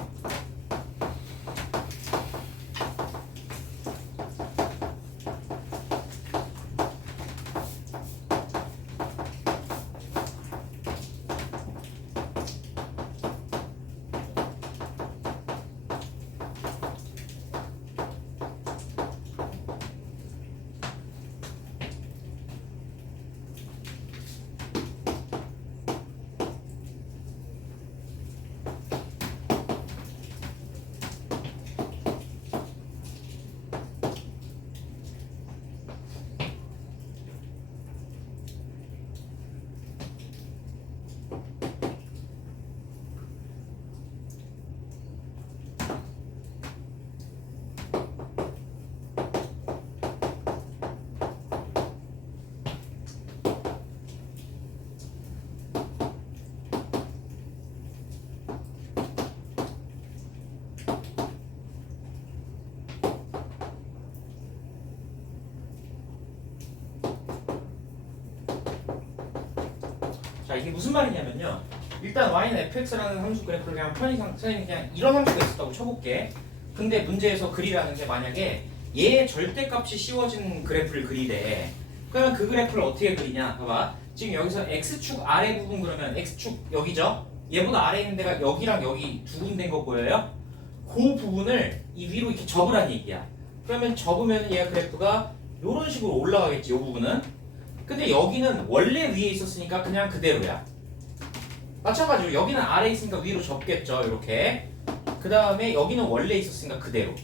자 이게 무슨 말이냐면요. 일단 y는 fx라는 함수 그래프를 그냥 편의상 선생님 그냥 이런 함수가 있었다고 쳐볼게. 근데 문제에서 그리라는 게 만약에 얘의 절대값이 씌워진 그래프를 그리래. 그러면 그 그래프를 어떻게 그리냐? 봐봐. 지금 여기서 x축 아래 부분 그러면 x축 여기죠? 얘보다 아래 있는 데가 여기랑 여기 두 군데인 거 보여요? 그 부분을 이 위로 이렇게 접으란 얘기야. 그러면 접으면 얘 그래프가 이런 식으로 올라가겠지. 이 부분은. 근데 여기는 원래 위에 있었으니까 그냥 그대로야. 마찬가지로 여기는 아래에 있으니까 위로 접겠죠. 이렇게. 그 다음에 여기는 원래 있었으니까 그대로.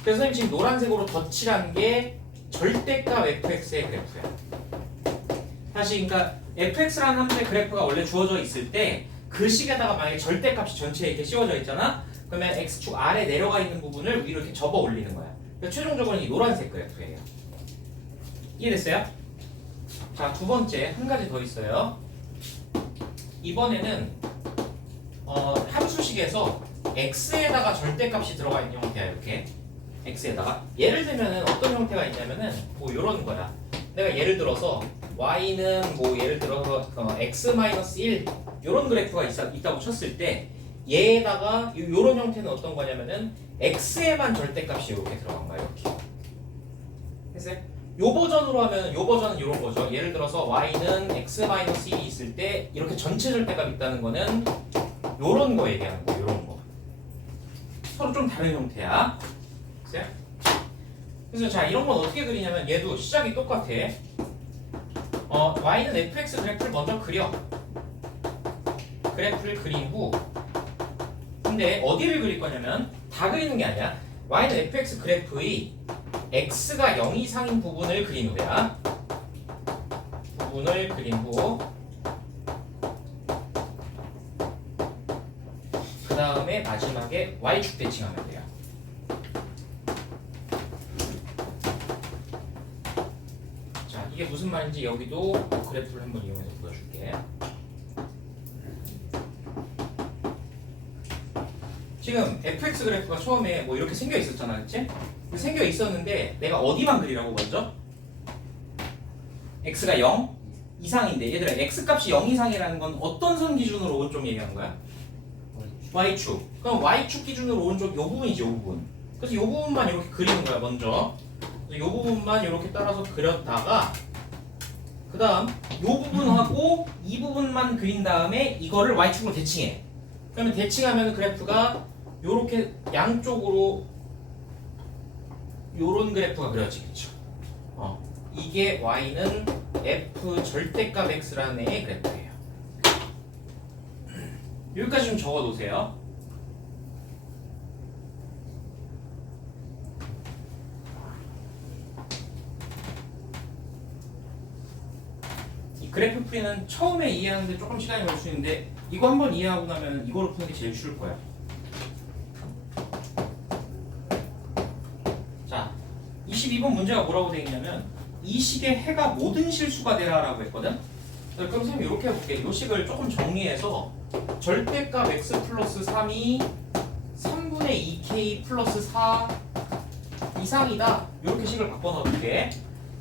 그래서 선생님 지금 노란색으로 덧칠한 게 절대값 fx의 그래프야. 다시 그러니까 fx라는 함수의 그래프가 원래 주어져 있을 때 그 식에다가 만약에 절대값이 전체에 이렇게 씌워져 있잖아. 그러면 x축 아래 내려가 있는 부분을 위로 이렇게 접어 올리는 거야. 그러니까 최종적으로는 이 노란색 그래프예요. 이해됐어요? 자, 두 번째 한 가지 더 있어요. 이번에는 함수식에서 x에다가 절대값이 들어가 있는 형태야. 이렇게 x에다가 예를 들면은 어떤 형태가 있냐면은 뭐 이런 거야. 내가 예를 들어서 y는 뭐 예를 들어서 x-1 이런 그래프가 있다고 쳤을 때 얘에다가 이런 형태는 어떤 거냐면은 x에만 절대값이 이렇게 들어간 거야. 이렇게 됐어요? 요 버전으로 하면 요 버전은 이런 거죠. 예를 들어서 y는 x-1이 있을 때 이렇게 전체 절대값 있다는 거는 요런 거 얘기하는 거. 요런 거. 서로 좀 다른 형태야. 됐어요? 그래서 자 이런 건 어떻게 그리냐면 얘도 시작이 똑같아. y는 fx 그래프를 먼저 그려. 그래프를 그린 후 근데 어디를 그릴 거냐면 다 그리는 게 아니야. y는 fx 그래프의 x가 0 이상인 부분을 그린 후야. 부분을 그린 후 그 다음에 마지막에 y축 대칭하면 돼요. 자 이게 무슨 말인지 여기도 그래프를 한번 이용해서 보여줄게. 지금 fx 그래프가 처음에 뭐 이렇게 생겨 있었잖아, 그치? 생겨 있었는데 내가 어디만 그리라고 먼저? x가 0 이상인데 얘들아 x 값이 0 이상이라는 건 어떤 선 기준으로 오른쪽 얘기하는 거야? y축. 그럼 y축 기준으로 오른쪽 요 부분이지, 요 부분. 그래서 요 부분만 이렇게 그리는 거야, 먼저. 요 부분만 이렇게 따라서 그렸다가 그 다음 요 부분하고 이 부분만 그린 다음에 이거를 y축으로 대칭해. 그러면 대칭하면 그래프가 요렇게 양쪽으로 요런 그래프가 그려지겠죠. 이게 y는 f 절대값 x라는 애의 그래프예요. 여기까지 좀 적어 놓으세요. 그래프 풀이는 처음에 이해하는데 조금 시간이 걸릴 수 있는데 이거 한번 이해하고 나면 이거로 푸는 게 제일 쉬울 거야. 자, 22번 문제가 뭐라고 되어 있냐면 이 식의 해가 모든 실수가 되라라고 했거든. 그럼 선생님 이렇게 해볼게. 이 식을 조금 정리해서 절대값 x 플러스 3이 3분의 2k 플러스 4 이상이다. 이렇게 식을 바꿔놓을게.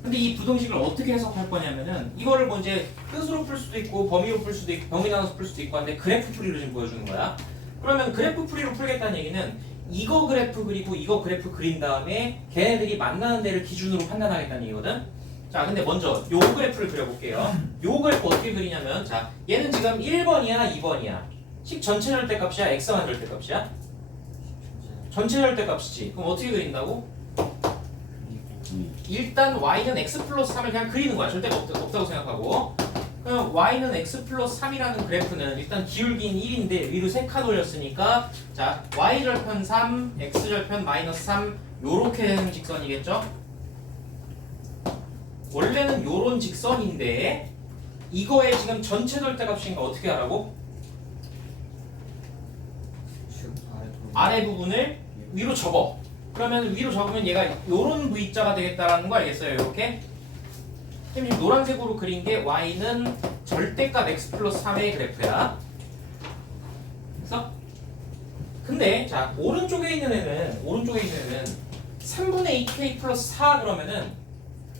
근데 이 부등식을 어떻게 해석할 거냐면은 이거를 뭐 이제 뜻으로 풀 수도 있고 범위로 풀 수도 있고 범위 나눠서 풀 수도 있고 한데 그래프 풀이로 지금 보여주는 거야. 그러면 그래프 풀이로 풀겠다는 얘기는 이거 그래프 그리고 이거 그래프 그린 다음에 걔네들이 만나는 데를 기준으로 판단하겠다는 얘기거든. 자, 근데 먼저 요 그래프를 그려볼게요. 요 그래프 어떻게 그리냐면 자, 얘는 지금 1번이야 2번이야. 식 전체 절대값이야 x만 절대값이야? 전체 절대값이지. 그럼 어떻게 그린다고? 일단 y는 x 플러스 3을 그냥 그리는 거야. 절대가 없다고 생각하고. 그럼 y는 x 플러스 3이라는 그래프는 일단 기울기는 1인데 위로 3칸 올렸으니까 자 y절편 3, x절편 마이너스 3 요렇게 되는 직선이겠죠? 원래는 요런 직선인데 이거의 지금 전체 절대값인가 어떻게 하라고? 아래 부분을 위로 접어. 그러면 위로 접으면 얘가 요런 V자가 되겠다라는 거 알겠어요? 이렇게? 지금 노란색으로 그린 게 y는 절대값 x 플러스 3의 그래프야. 그래서 근데 자 오른쪽에 있는 애는 3분의 2k 플러스 4 그러면은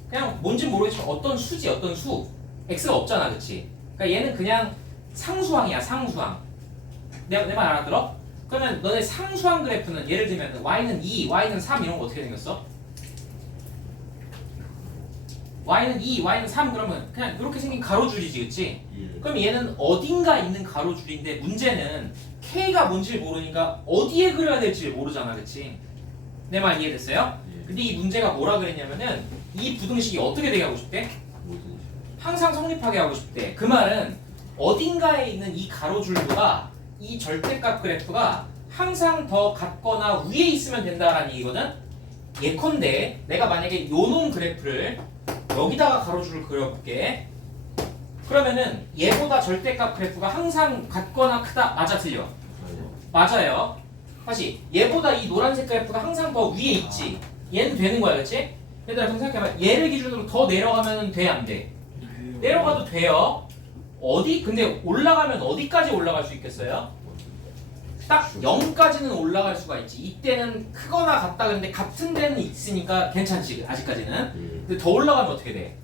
그냥 뭔지 모르겠지만 어떤 수지 어떤 수 x가 없잖아, 그치? 그러니까 얘는 그냥 상수항이야, 상수항. 내 말 알아들어? 그러면 너네 상수항 그래프는 예를 들면 y는 2, y는 3 이런 거 어떻게 생겼어? y는 2, y는 3 그러면 그냥 이렇게 생긴 가로줄이지, 그치? 그럼 얘는 어딘가 있는 가로줄인데 문제는 k가 뭔지 모르니까 어디에 그려야 될지 모르잖아, 그치? 내 말 이해됐어요? 근데 이 문제가 뭐라 그랬냐면은 이 부등식이 어떻게 되게 하고 싶대? 항상 성립하게 하고 싶대. 그 말은 어딘가에 있는 이 가로줄보다 이 절대값 그래프가 항상 더 같거나 위에 있으면 된다라는 얘기거든? 예컨대 내가 만약에 요놈 그래프를 여기다가 가로줄을 그려볼게. 그러면은 얘보다 절대값 그래프가 항상 같거나 크다. 맞아 틀려? 맞아요. 다시 얘보다 이 노란색 그래프가 항상 더 위에 있지. 얘는 되는 거야, 그치? 얘들아 좀 생각해봐. 얘를 기준으로 더 내려가면 돼, 안 돼? 내려가도 돼요. 어디? 근데 올라가면 어디까지 올라갈 수 있겠어요? 딱 0까지는 올라갈 수가 있지. 이때는 크거나 같다 그랬는데 같은 데는 있으니까 괜찮지, 아직까지는. 근데 더 올라가면 어떻게 돼?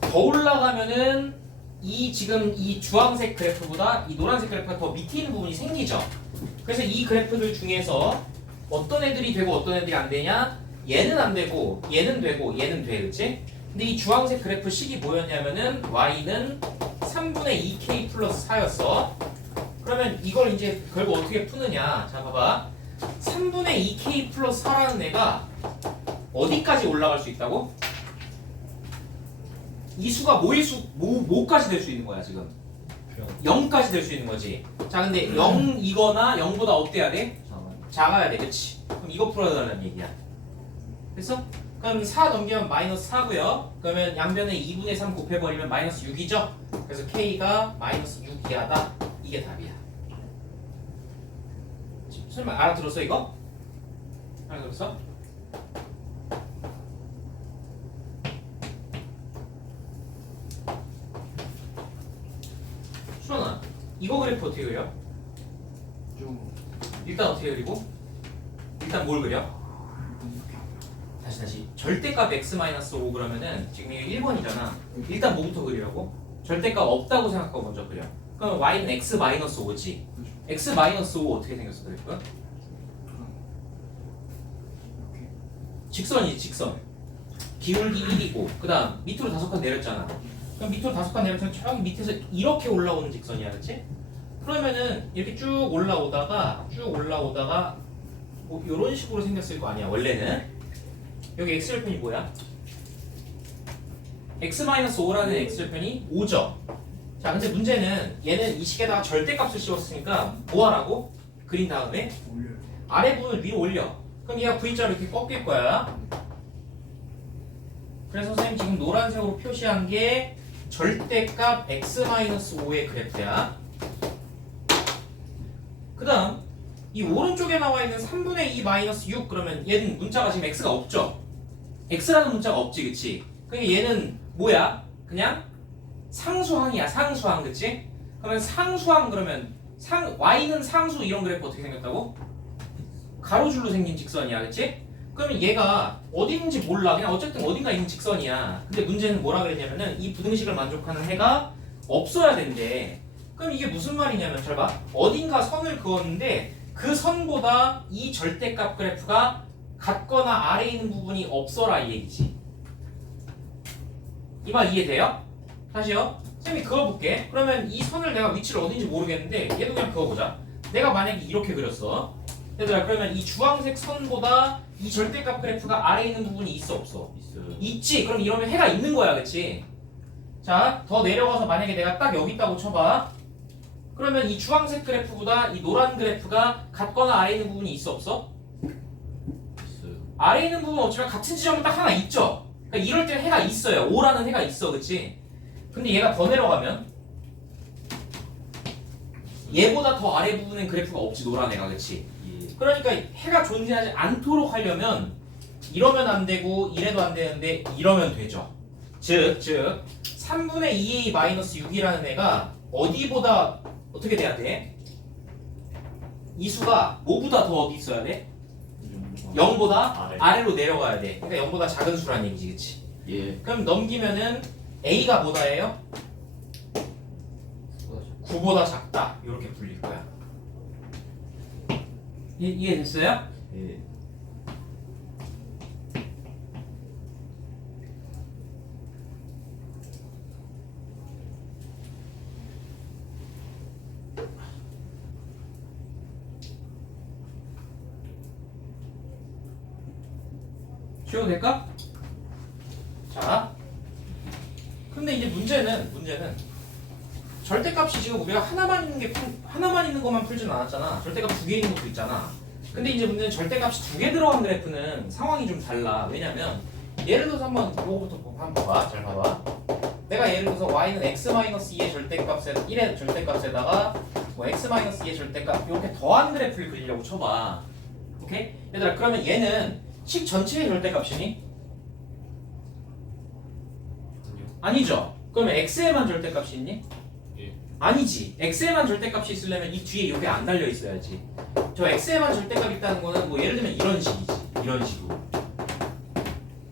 더 올라가면은 이 지금 이 주황색 그래프보다 이 노란색 그래프가 더 밑에 있는 부분이 생기죠. 그래서 이 그래프들 중에서 어떤 애들이 되고 어떤 애들이 안 되냐? 얘는 안 되고 얘는 되고 얘는 돼, 그치? 근데 이 주황색 그래프 식이 뭐였냐면은 y는 3분의 2k 플러스 4였어. 그러면 이걸 이제 결국 어떻게 푸느냐? 자, 봐봐. 3분의 2k 플러스 4라는 애가 어디까지 올라갈 수 있다고? 이 수가 뭐까지 될 수 있는 거야, 지금? 0까지 될 수 있는 거지. 자, 근데 0이거나 0보다 어때야 돼? 작아야 돼, 그치? 그럼 이거 풀어달라는 얘기야. 됐어? 그럼 4 넘기면 마이너스 4고요. 그러면 양변에 2분의 3 곱해버리면 마이너스 6이죠? 그래서 K가 마이너스 6 이하다. 이게 답이야. 설마 알아들었어, 이거? 알아들었어? 수원아, 이거 그래프 어떻게 그려? 일단 어떻게 그리고? 일단 뭘 그려? 다시 절대값 x-5 그러면은 지금 이게 1번이잖아. 일단 뭐부터 그리라고? 절대값 없다고 생각하고 먼저 그려. 그럼 y는 x-5지. x-5 어떻게 생겼어, 그래프가? 직선이지, 직선. 기울기 1이고 그 다음 밑으로 5칸 내렸잖아. 그럼 밑으로 5칸 내렸으면 저기 밑에서 이렇게 올라오는 직선이야, 그치? 그러면은 이렇게 쭉 올라오다가 뭐 이런 식으로 생겼을 거 아니야, 원래는. 여기 x절편이 뭐야? x-5라는 x절편이 5죠. 자, 근데 문제는 얘는 이 식에다가 절대값을 씌웠으니까 뭐 하라고? 그린 다음에 아래 부분을 위로 올려. 그럼 얘가 V자로 이렇게 꺾일 거야. 그래서 선생님 지금 노란색으로 표시한 게 절대값 x-5의 그래프야. 그 다음 이 오른쪽에 나와 있는 3분의 2 마이너스 6 그러면 얘는 문자가 지금 x가 없죠? x라는 문자가 없지, 그치? 그러니까 얘는 뭐야? 그냥 상수항이야, 상수항, 그치? 그러면 상수항 그러면 y는 상수 이런 그래프 어떻게 생겼다고? 가로줄로 생긴 직선이야, 그치? 그러면 얘가 어디 있는지 몰라. 그냥 어쨌든 어딘가 있는 직선이야. 근데 문제는 뭐라 그랬냐면은 이 부등식을 만족하는 해가 없어야 된대. 그럼 이게 무슨 말이냐면 잘 봐. 어딘가 선을 그었는데 그 선보다 이 절대값 그래프가 같거나 아래에 있는 부분이 없어라 이 얘기지. 이 말 이해돼요? 다시요. 쌤이 그어볼게. 그러면 이 선을 내가 위치를 어딘지 모르겠는데 얘도 그냥 그어보자. 내가 만약에 이렇게 그렸어. 얘들아 그러면 이 주황색 선보다 이 절대값 그래프가 아래에 있는 부분이 있어 없어? 있어요. 있지. 그럼 이러면 해가 있는 거야, 그치? 자, 더 내려가서 만약에 내가 딱 여기 있다고 쳐봐. 그러면 이 주황색 그래프보다 이 노란 그래프가 같거나 아래에 있는 부분이 있어 없어? 있어요. 아래에 있는 부분은 없지만 같은 지점은 딱 하나 있죠. 그러니까 이럴 때 해가 있어요. 5라는 해가 있어, 그치? 근데 얘가 더 내려가면 얘보다 더 아래 부분엔 그래프가 없지, 노란 애가, 그치? 예. 그러니까 해가 존재하지 않도록 하려면 이러면 안 되고 이래도 안 되는데 이러면 되죠. 즉 3분의 2a 마이너스 6이라는 애가 어디보다 어떻게 돼야 돼? 이 수가 뭐보다 더 어디 있어야 돼? 0보다 아래. 아래로 내려가야 돼. 그러니까 0보다 작은 수란 얘기지, 그치? 예. 그럼 넘기면은 a가 뭐다예요? 9보다 작다. 이렇게 불릴 거야. 이해됐어요? 예. 쉬어도 될까? 자, 근데 이제 문제는 절대값이 지금 우리가 하나만 있는 것만 풀진 않았잖아. 절대값 2개 있는 것도 있잖아. 근데 이제 문제는 절대값이 2개 들어간 그래프는 상황이 좀 달라. 왜냐면 예를 들어서 한번 이거부터 한번 봐봐. 잘 봐봐. 내가 예를 들어서 y는 x-2의 절대값에 1의 절대값에다가 뭐 x-2의 절대값 이렇게 더한 그래프를 그리려고 쳐봐. 오케이? 얘들아 그러면 얘는 식 전체의 절대값이니? 아니죠. 그러면 x에만 절대값이 있니? 예. 아니지. x에만 절대값이 있으려면 이 뒤에 이게 안 달려 있어야지. 저 x에만 절대값 있다는 거는 뭐 예를 들면 이런 식이지. 이런 식으로.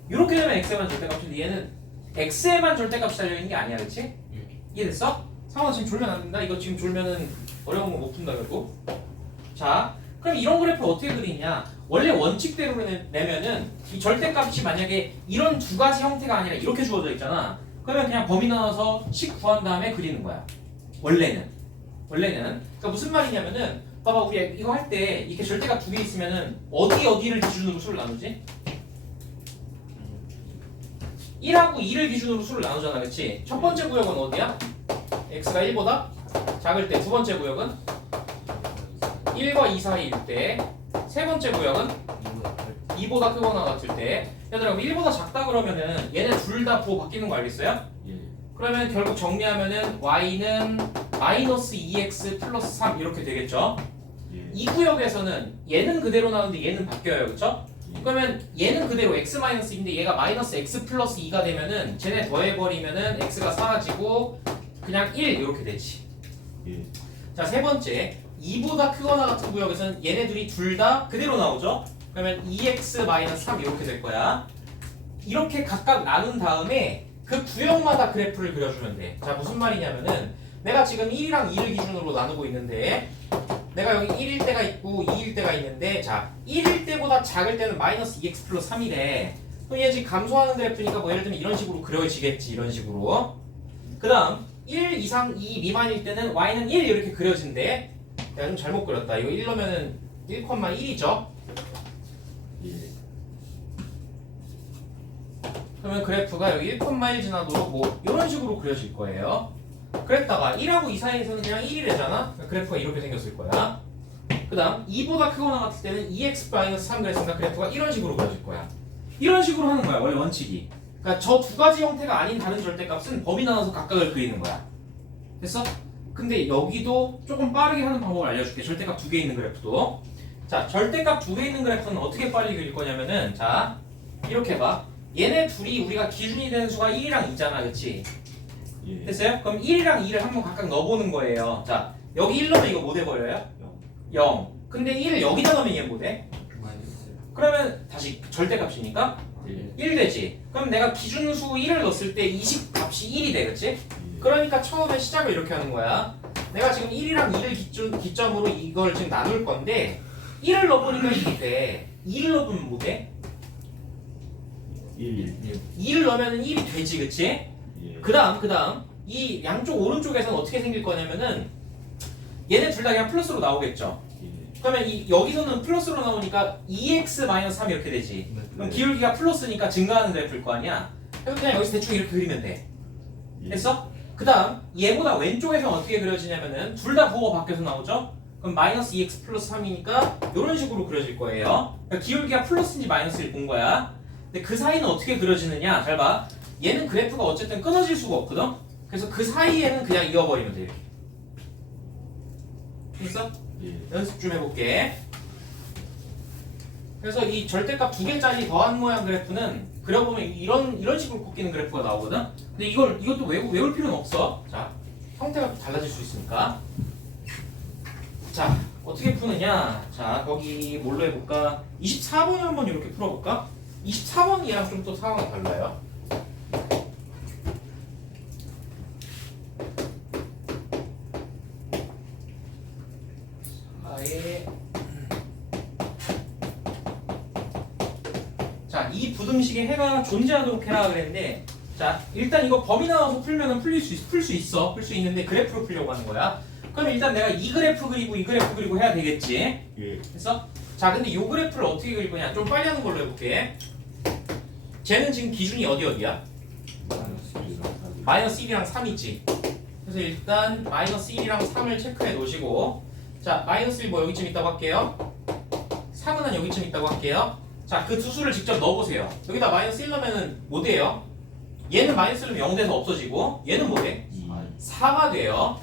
이렇게 되면 x에만 절대값인데 얘는 x에만 절대값이 달려 있는 게 아니야, 그렇지? 예. 이해됐어? 상황 지금 졸면 안 된다. 이거 지금 졸면은 어려운 거 못 푼다 결국. 자, 그럼 이런 그래프 어떻게 그리냐? 원래 원칙대로 내면은 이 절대값이 만약에 이런 두 가지 형태가 아니라 이렇게 주어져 있잖아. 그러면 그냥 범위 나눠서 식 구한 다음에 그리는 거야. 원래는. 그러니까 무슨 말이냐면은 봐봐 우리 이거 할 때 이렇게 절대값 2개 있으면은 어디를 기준으로 수를 나누지? 1하고 2를 기준으로 수를 나누잖아, 그렇지? 첫 번째 구역은 어디야? x가 1보다 작을 때. 두 번째 구역은 1과 2 사이일 때. 세 번째 구역은 2보다 크거나 같을 때. 얘들아 1보다 작다 그러면은 얘네 둘 다 부호 바뀌는 거 알겠어요? 예. 그러면 결국 정리하면은 y는 마이너스 2x 플러스 3 이렇게 되겠죠? 예. 이 구역에서는 얘는 그대로 나오는데 얘는 바뀌어요, 그렇죠? 그러면 얘는 그대로 x 마이너스 2인데 얘가 마이너스 x 플러스 2가 되면은 쟤네 더해버리면은 x가 사라지고 그냥 1 이렇게 되지. 예. 자, 세 번째 2보다 크거나 같은 구역에서는 얘네들이 둘 다 그대로 나오죠? 그러면 2x 마이너스 3 이렇게 될 거야. 이렇게 각각 나눈 다음에 그 구역마다 그래프를 그려주면 돼. 자, 무슨 말이냐면은 내가 지금 1이랑 2를 기준으로 나누고 있는데 내가 여기 1일 때가 있고 2일 때가 있는데 자 1일 때보다 작을 때는 마이너스 2x 플러스 3이래. 그럼 얘 지금 감소하는 그래프니까 뭐 예를 들면 이런 식으로 그려지겠지. 이런 식으로. 그 다음 1 이상 2 미만일 때는 y는 1 이렇게 그려진대. 내가 좀 잘못 그렸다. 이거 1 넣으면은 1,1이죠. 예. 그러면 그래프가 여기 1,1 지나도록 뭐 이런 식으로 그려질 거예요. 그랬다가 1하고 2 사이에서는 그냥 1이래잖아. 그래프가 이렇게 생겼을 거야. 그 다음 2보다 크거나 같을 때는 2x-3 그랬으니까 그래프가 이런 식으로 그려질 거야. 이런 식으로 하는 거야 원래 원칙이. 그러니까 저 두 가지 형태가 아닌 다른 절대값은 범위 나눠서 각각을 그리는 거야. 됐어? 근데 여기도 조금 빠르게 하는 방법을 알려줄게. 절대값 두 개 있는 그래프도. 자, 절대값 두 개 있는 그래프는 어떻게 빨리 그릴 거냐면은 자, 이렇게 봐. 얘네 둘이 우리가 기준이 되는 수가 1이랑 2잖아, 그치? 예. 됐어요? 그럼 1이랑 2를 한번 각각 넣어보는 거예요. 자, 여기 1 넣으면 이거 뭐 돼버려요? 0. 근데 1을 여기다 넣으면 얘 뭐 돼? 마이너스. 그러면 다시 절대값이니까 예. 1 되지. 그럼 내가 기준수 1을 넣었을 때 20 값이 1이 돼, 그치? 예. 그러니까 처음에 시작을 이렇게 하는 거야. 내가 지금 1이랑 2를 기점으로 이걸 지금 나눌 건데 1을 넣어보니까 1이 돼. 2를 넣어보면 뭐 돼? 1. 2를 넣으면 1이 되지, 그치? 예. 그 다음 이 양쪽 오른쪽에서는 어떻게 생길 거냐면은 얘네 둘 다 그냥 플러스로 나오겠죠. 예. 그러면 여기서는 플러스로 나오니까 2x-3 이렇게 되지. 그럼 기울기가 플러스니까 증가하는 그래프일 거 아니야. 그래서 그냥 여기서 대충 이렇게 그리면 돼. 예. 됐어? 그 다음 얘보다 왼쪽에서는 어떻게 그려지냐면은 둘 다 부호가 바뀌어서 나오죠? 그럼 마이너스 2x 플러스 3이니까 이런 식으로 그려질 거예요. 그러니까 기울기가 플러스인지 마이너스를 본 거야. 근데 그 사이는 어떻게 그려지느냐? 잘 봐. 얘는 그래프가 어쨌든 끊어질 수가 없거든? 그래서 그 사이에는 그냥 이어버리면 돼. 이렇게. 됐어? 예. 연습 좀 해볼게. 그래서 이 절대값 두 개짜리 더한 모양 그래프는 그려보면 이런 식으로 꺾이는 그래프가 나오거든? 근데 이것도 외울 필요는 없어. 자, 형태가 또 달라질 수 있으니까. 자, 어떻게 푸느냐? 자, 거기 뭘로 해볼까? 24번을 한번 이렇게 풀어볼까? 24번 이랑 좀 또 상황이 달라요. 아예 자, 이 부등식에 해가 존재하도록 해라 그랬는데 자, 일단 이거 범위 나눠서 풀면은 풀 수 있는데 그래프로 풀려고 하는 거야. 그럼 일단 내가 이 그래프 그리고 이 그래프 그리고 해야 되겠지. 예. 됐어? 자, 근데 이 그래프를 어떻게 그릴 거냐? 좀 빨리 하는 걸로 해볼게. 쟤는 지금 기준이 어디야? 마이너스 1이랑 3 있지. 그래서 일단 마이너스 1이랑 3을 체크해 놓으시고 자, 마이너스 1 뭐 여기쯤 있다고 할게요. 3은 한 여기쯤 있다고 할게요. 자, 그 두 수를 직접 넣어보세요. 여기다 마이너스 1 넣으면은 뭐 돼요? 얘는 마이너스 1은 0 돼서 없어지고 얘는 뭐 돼? 4가 돼요.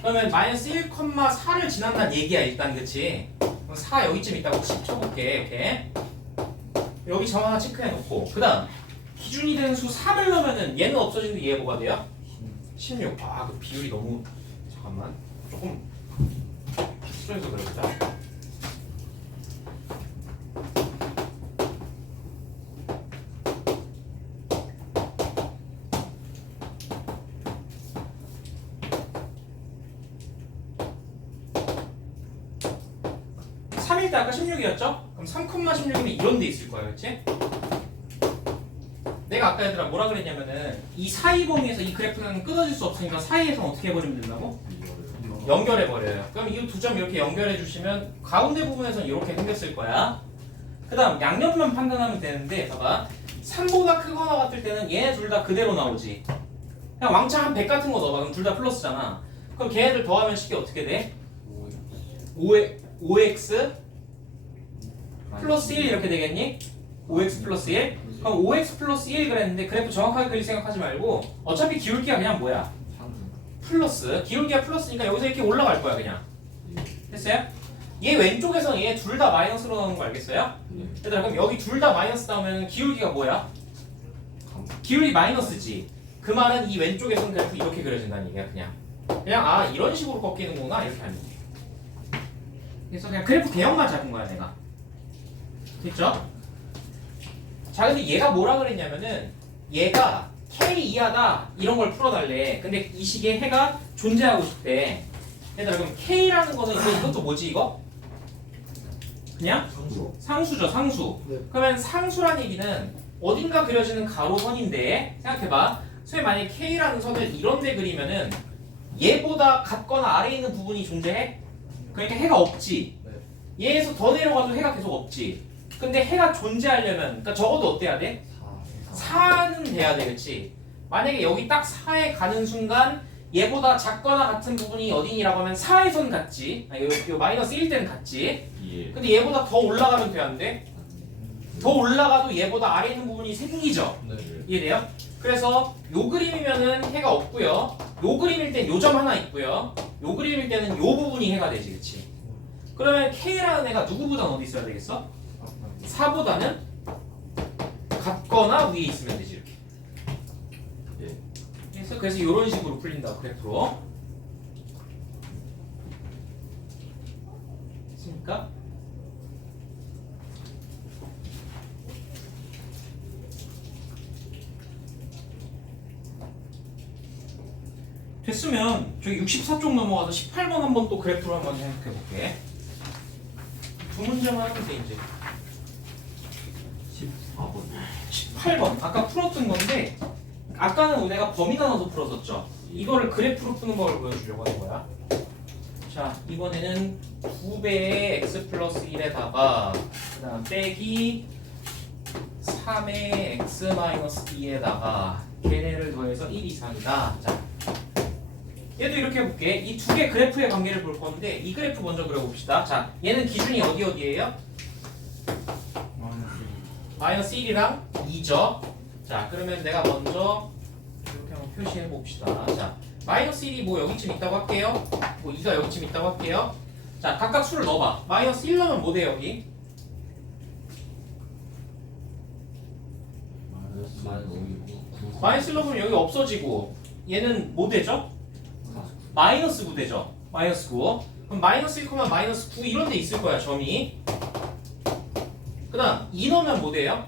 그러면 마이너스 1,4를 지난다는 얘기야 일단, 그치? 그럼 4 여기쯤 있다고 쳐볼게. 이렇게 여기 점 하나 체크해 놓고 그 다음 기준이 되는 수 3을 넣으면은 얘는 없어지는데 얘 뭐가 돼요? 16. 아, 그 비율이 너무 잠깐만 조금 수정해서 그려보자. 일 때 아까 16이었죠? 그럼 3,16이면 이런 데 있을 거야, 그렇지? 내가 아까 얘들아 뭐라 그랬냐면은 이 사이 범위에서 이 그래프는 끊어질 수 없으니까 사이에서 어떻게 해버리면 된다고? 연결해버려요. 그럼 이 두 점 이렇게 연결해 주시면 가운데 부분에서는 이렇게 생겼을 거야. 그 다음 양옆만 판단하면 되는데 봐봐. 3보다 크거나 같을 때는 얘네 둘 다 그대로 나오지. 그냥 왕창 한 100 같은 거 넣어봐. 그럼 둘 다 플러스잖아. 그럼 걔네들 더하면 쉽게 어떻게 돼? 5x 플러스 1 이렇게 되겠니? 5x 플러스 1? 그럼 5x 플러스 1 그랬는데 그래프 정확하게 그릴 생각하지 말고 어차피 기울기가 그냥 뭐야? 플러스. 기울기가 플러스니까 여기서 이렇게 올라갈 거야 그냥. 됐어요? 얘 왼쪽에서는 얘 둘 다 마이너스로 나오는 거 알겠어요? 얘들아 그럼 여기 둘 다 마이너스 나오면 기울기가 뭐야? 기울기 마이너스지. 그 말은 이 왼쪽에서는 그래프 이렇게 그려진다는 얘기야 그냥. 그냥 아 이런 식으로 꺾이는구나 이렇게 하는 거야. 그래서 그냥 그래프 개형만 잡은 거야 내가. 됐죠? 자, 근데 얘가 뭐라 그랬냐면은 얘가 K 이하다 이런 걸 풀어달래. 근데 이 식의 해가 존재하고 싶대. 얘들아 그럼 K라는 거는 이것도 뭐지 이거? 그냥? 상수죠 상수. 네. 그러면 상수란 얘기는 어딘가 그려지는 가로선인데 생각해봐. 소위 만약에 K라는 선을 이런 데 그리면은 얘보다 같거나 아래에 있는 부분이 존재해? 그러니까 해가 없지. 얘에서 더 내려가도 해가 계속 없지. 근데 해가 존재하려면 그러니까 적어도 어때야 돼? 4는 돼야 돼, 그치? 만약에 여기 딱 4에 가는 순간 얘보다 작거나 같은 부분이 어딘이라고 하면 4에선 같지. 아니, 요 마이너스 1 때는 같지. 예. 근데 얘보다 더 올라가면 돼, 안 돼? 더 올라가도 얘보다 아래 있는 부분이 생기죠. 네. 이해돼요? 그래서 요 그림이면은 해가 없고요. 요 그림일 땐 요 점 하나 있고요. 요 그림일 때는 요 부분이 해가 되지, 그치? 그러면 K라는 애가 누구보다는 어디 있어야 되겠어? 4보다는 같거나 위에 있으면 되지, 이렇게. 예. 그래서 이런 식으로 풀린다고 그래프로. 됐습니까? 됐으면 저기 64쪽 넘어가서 18번 한번 또 그래프로 한번 생각해 볼게. 두 문제만 하면 돼 이제. 14번. 18번 아까 풀었던 건데 아까는 내가 범위 나눠서 풀었었죠. 이거를 그래프로 푸는 걸 보여주려고 하는 거야. 자 이번에는 2배의 x 플러스 1에다가 그 다음 빼기 3의 x 마이너스 2에다가 걔네를 더해서 1 이상이다. 자 얘도 이렇게 해볼게. 이 두 개 그래프의 관계를 볼 건데 이 그래프 먼저 그려봅시다. 자 얘는 기준이 어디에요? 마이너스 1이랑 2죠. 자 그러면 내가 먼저 이렇게 한번 표시해 봅시다. 자 마이너스 1이 뭐 여기쯤 있다고 할게요. 뭐 2가 여기쯤 있다고 할게요. 자 각각 수를 넣어봐. 마이너스 1 넣으면 뭐 돼 여기? 마이너스 1 넣으면 여기 없어지고 얘는 뭐 되죠? 마이너스 9 되죠. 마이너스 9. 그럼 마이너스 1, 마이너스 9 이런 데 있을 거야 점이. 그 다음 2 넣으면 뭐 돼요?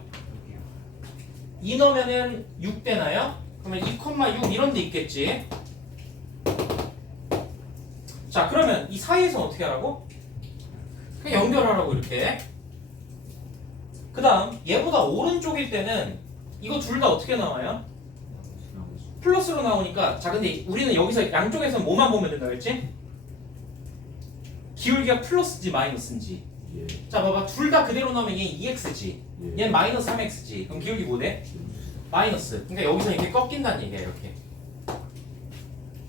2 넣으면은 6 되나요? 그러면 2,6 이런 데 있겠지. 자 그러면 이 사이에서 어떻게 하라고? 그냥 연결하라고 이렇게. 그 다음 얘보다 오른쪽일 때는 이거 둘 다 어떻게 나와요? 플러스로 나오니까. 자 근데 우리는 여기서 양쪽에서 뭐만 보면 된다 그랬지? 기울기가 플러스인지 마이너스인지. 예. 자 봐봐 둘 다 그대로 나오면 얘는 2x지 예. 얘는 마이너스 3x지. 그럼 기울기 뭐 돼? 마이너스. 그러니까 여기서 이렇게 꺾인다는 얘기야 이렇게.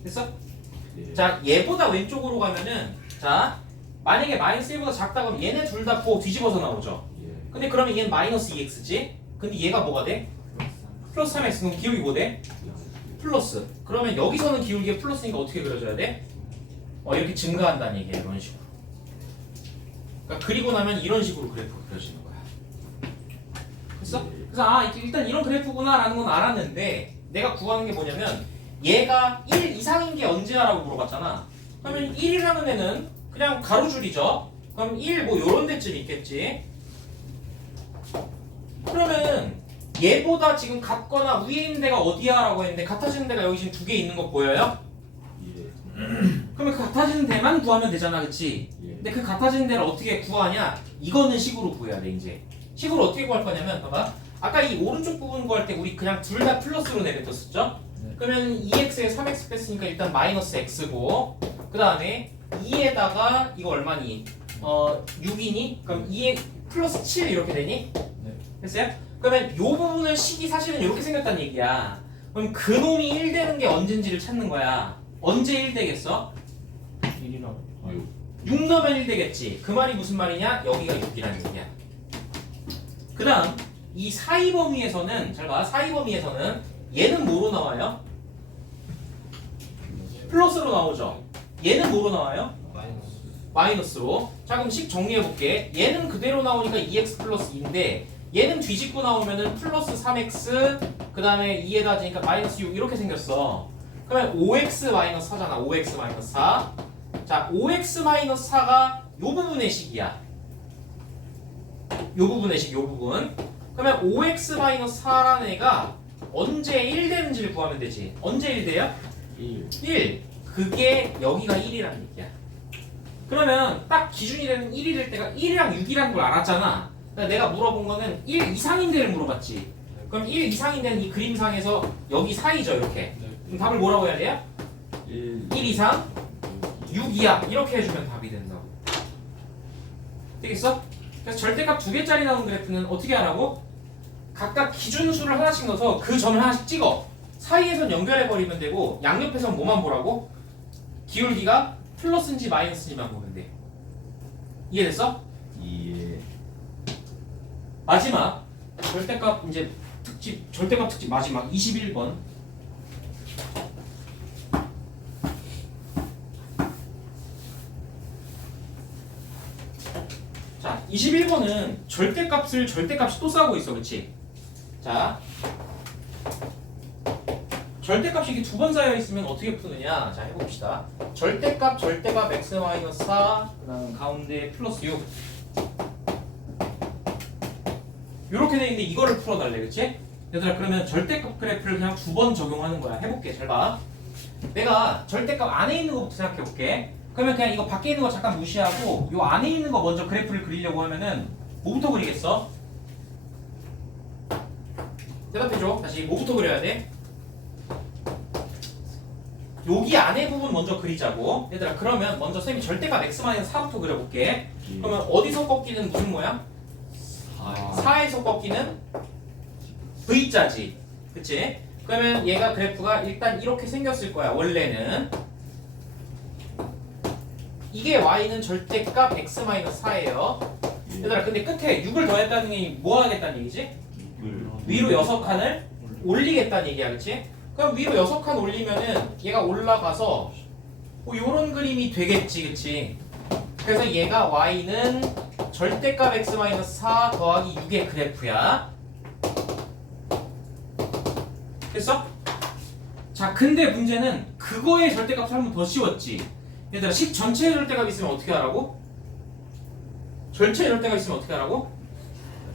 됐어? 예. 자 얘보다 왼쪽으로 가면은 자 만약에 마이너스 1보다 작다 그러면 얘네 둘 다 뒤집어서 나오죠. 예. 근데 그러면 얘는 마이너스 2x지. 근데 얘가 뭐가 돼? 플러스 3x. 그럼 기울기 뭐 돼? 플러스. 그러면 여기서는 기울기가 플러스니까 어떻게 그려줘야 돼? 이렇게 증가한다는 얘기야 이런 식으로. 그러니까 그리고 나면 이런 식으로 그래프가 그려지는 거야. 됐어? 그래서 일단 이런 그래프구나 라는 건 알았는데 내가 구하는 게 뭐냐면 얘가 1 이상인 게 언제야라고 물어봤잖아. 그러면 1이라는 애는 그냥 가로줄이죠. 그럼 1 뭐 요런 데쯤 있겠지. 그러면 얘보다 지금 같거나 위에 있는 데가 어디야 라고 했는데 같아지는 데가 여기 지금 두 개 있는 거 보여요? 예. 그러면 그 같아지는 데만 구하면 되잖아 그치? 예. 근데 그 같아지는 데를 어떻게 구하냐? 이거는 식으로 구해야 돼 이제. 식으로 어떻게 구할 거냐면 봐봐. 아까 이 오른쪽 부분 구할 때 우리 그냥 둘 다 플러스로 내뱉었었죠? 네. 그러면 2x에 3x 뺐으니까 일단 마이너스 x고 그 다음에 2에다가 이거 얼마니? 6이니? 그럼 2에 플러스 7 이렇게 되니? 네. 됐어요? 그러면 요 부분을 식이 사실은 이렇게 생겼다는 얘기야. 그럼 그 놈이 1 되는 게 언젠지를 찾는 거야. 언제 1 되겠어? 1이랑 아유. 6 넣으면 1 되겠지. 그 말이 무슨 말이냐? 여기가 6이라는 얘기야. 그 다음 이 사이 범위에서는 잘 봐. 사이 범위에서는 얘는 뭐로 나와요? 플러스로 나오죠. 얘는 뭐로 나와요? 마이너스로. 자 그럼 식 정리해볼게. 얘는 그대로 나오니까 2x 플러스 2인데 얘는 뒤집고 나오면은 플러스 3x 그 다음에 2에다 지니까 마이너스 6 이렇게 생겼어. 그러면 5x 마이너스 4잖아. 5x 마이너스 4. 자 5x 마이너스 4가 요 부분의 식이야. 요 부분의 식, 요 부분. 그러면 5x 마이너스 4라는 애가 언제 1 되는지를 구하면 되지. 언제 1 돼요? 1. 1. 그게 여기가 1이라는 얘기야. 그러면 딱 기준이 되는 1이 될 때가 1이랑 6이라는 걸 알았잖아. 그러니까 내가 물어본 거는 1 이상인 데를 물어봤지. 그럼 1 이상인 데는 이 그림상에서 여기 사이죠 이렇게. 그럼 답을 뭐라고 해야 돼요? 1. 1 이상 6 이하 이렇게 해주면 답이 된다고. 되겠어? 그래서 절대값 2개짜리 나오는 그래프는 어떻게 하라고? 각각 기준수를 하나씩 넣어서 그 점을 하나씩 찍어. 사이에선 연결해버리면 되고 양옆에선 뭐만 보라고? 기울기가 플러스인지 마이너스인지만 보면 돼. 이해됐어? 예. 마지막 절대값 이제 절대값 특집 마지막 21번. 자, 21번은 절대값이 또 싸우고 있어, 그렇지? 자, 절대값이 이렇게 두 번 쌓여 있으면 어떻게 푸느냐? 자, 해봅시다. 절대값 x-4, 그다음 가운데 플러스 6. 이렇게 돼 있는데 이거를 풀어달래, 그렇지? 얘들아, 그러면 절대값 그래프를 그냥 두 번 적용하는 거야. 해볼게, 잘 봐. 내가 절대값 안에 있는 거부터 생각해볼게. 그러면 그냥 이거 밖에 있는 거 잠깐 무시하고 요 안에 있는 거 먼저 그래프를 그리려고 하면은 뭐부터 그리겠어? 대답해줘. 다시 뭐부터 그려야 돼? 여기 안에 부분 먼저 그리자고. 얘들아, 그러면 먼저 쌤이 절대값 x-4부터 그려볼게. 그러면 어디서 꺾이는 무슨 모양? 4에서 꺾이는 V자지. 그치? 그러면 얘가 그래프가 일단 이렇게 생겼을 거야. 원래는 이게 y는 절대값 x-4예요. 얘들아, 근데 끝에 6을 더했다는 게 뭐 하겠다는 얘기지? 위로 6칸을 올리겠다는 얘기야. 그치? 그럼 위로 6칸 올리면은 얘가 올라가서 뭐 요런 그림이 되겠지. 그치? 그래서 얘가 y는 절대값 x-4 더하기 6의 그래프야. 됐어? 자, 근데 문제는 그거의 절대값을 한 번 더 씌웠지. 얘들아, 10 전체의 절대값 있으면 어떻게 하라고? 전체의 절대값 있으면 어떻게 하라고?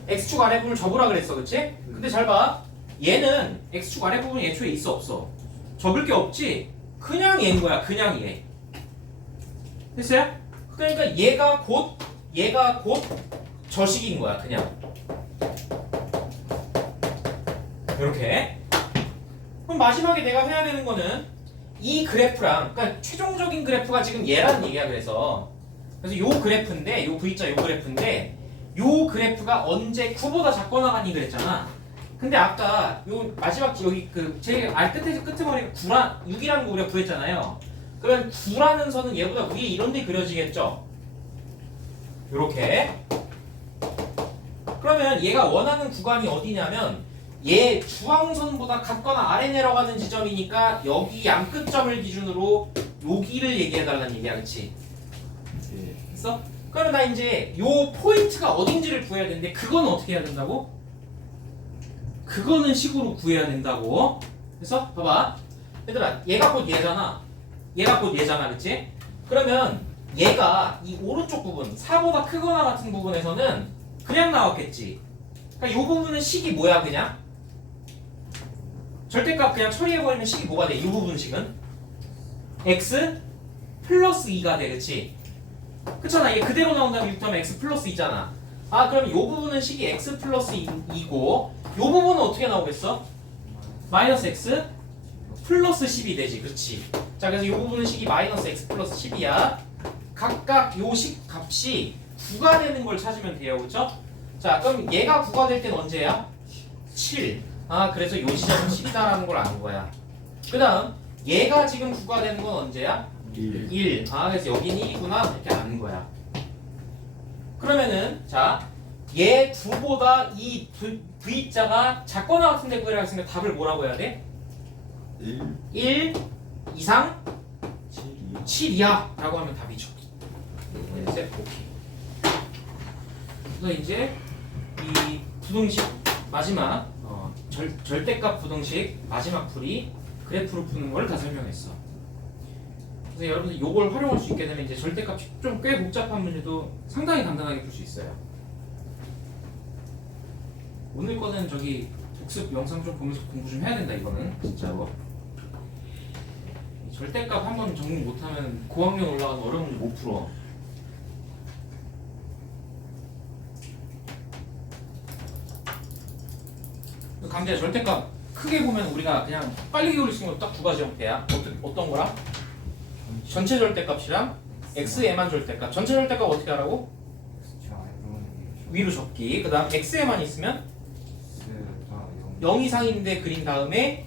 x축 아래 부분을 접으라 그랬어, 그치? 근데 잘 봐. 얘는 x축 아래 부분이 애초에 있어, 없어? 접을 게 없지? 그냥 얘인 거야, 그냥 얘. 됐어요? 그러니까 얘가 곧 저식인 거야, 그냥. 이렇게. 그럼 마지막에 내가 해야 되는 거는 이 그래프랑, 그러니까 최종적인 그래프가 지금 얘라는 얘기야. 그래서 요 그래프인데, 요 V자 요 그래프인데, 요 그래프가 언제 9보다 작거나 하니 그랬잖아. 근데 아까 요 마지막 여기 그 제일 끝에서 끄트머리가 6이라는 거 우리가 구했잖아요. 그러면 9라는 선은 얘보다 위에 이런 데 그려지겠죠? 요렇게. 그러면 얘가 원하는 구간이 어디냐면 얘 중앙선보다 같거나 아래 내려가는 지점이니까 여기 양끝점을 기준으로 여기를 얘기해달라는 얘기야. 그치? 됐어? 그러면 나 이제 요 포인트가 어딘지를 구해야 되는데 그건 어떻게 해야 된다고? 그거는 식으로 구해야 된다고. 그래서 봐봐. 얘들아, 얘가 곧 얘잖아. 얘가 곧 얘잖아. 그치? 그러면 얘가 이 오른쪽 부분 4보다 크거나 같은 부분에서는 그냥 나왔겠지. 그러니까 이 부분은 식이 뭐야? 그냥 절대값 그냥 처리해버리면 식이 뭐가 돼? 이 부분식은 x 플러스 2가 돼. 그치? 그렇잖아. 이게 그대로 나온다면 6하면 x 플러스 2잖아. 아, 그럼 이 부분은 식이 x 플러스 2고 이 부분은 어떻게 나오겠어? 마이너스 x 플러스 10이 되지. 그렇지? 자, 그래서 이 부분은 식이 마이너스 x 플러스 10이야. 각각 요 식 값이 9가 되는 걸 찾으면 돼요. 그렇죠? 자, 그럼 얘가 9가 될 때는 언제야? 7. 아, 그래서 요 지점은 10이다라는 걸 아는 거야. 그 다음 얘가 지금 9가 되는 건 언제야? 1. 아, 그래서 여기는 1이구나 이렇게 아는 거야. 그러면은 자, 얘 9보다 이 V자가 작거나 같은데 구해라 했으니까 답을 뭐라고 해야 돼? 1 이상 7이야 라고 하면 답이죠. 오케이. 그래서 이제 이 부등식 마지막 절대값 부등식 마지막 풀이 그래프로 푸는 걸 다 설명했어. 그래서 여러분들 이걸 활용할 수 있게 되면 이제 절대값이 좀 꽤 복잡한 문제도 상당히 간단하게 풀 수 있어요. 오늘 거는 저기 복습 영상 좀 보면서 공부 좀 해야 된다. 이거는 진짜로. 절대값 한번 적응 못하면 고학년 올라가서 어려운 문제 못 풀어. 강제야, 절대값 크게 보면 우리가 그냥 빨리 기울일 수 있는 거 딱 두 가지 형태야. 어떤 거랑? 전체 절대값이랑 x에만 절대값. 전체 절대값 어떻게 하라고? 위로 접기. 그 다음 x에만 있으면 0 이상인데 그린 다음에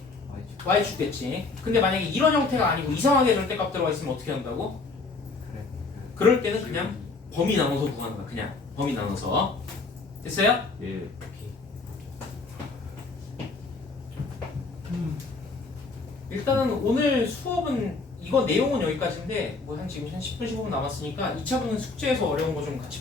y축겠지. 근데 만약에 이런 형태가 아니고 이상하게 절대값 들어가 있으면 어떻게 한다고? 그럴 때는 그냥 범위 나눠서 구하는 거야. 그냥 범위 나눠서. 됐어요? 예. 일단은 오늘 수업은 이거 내용은 여기까지인데 뭐 한 지금 한 10분 15분 남았으니까 2차분은 숙제에서 어려운 거 좀 같이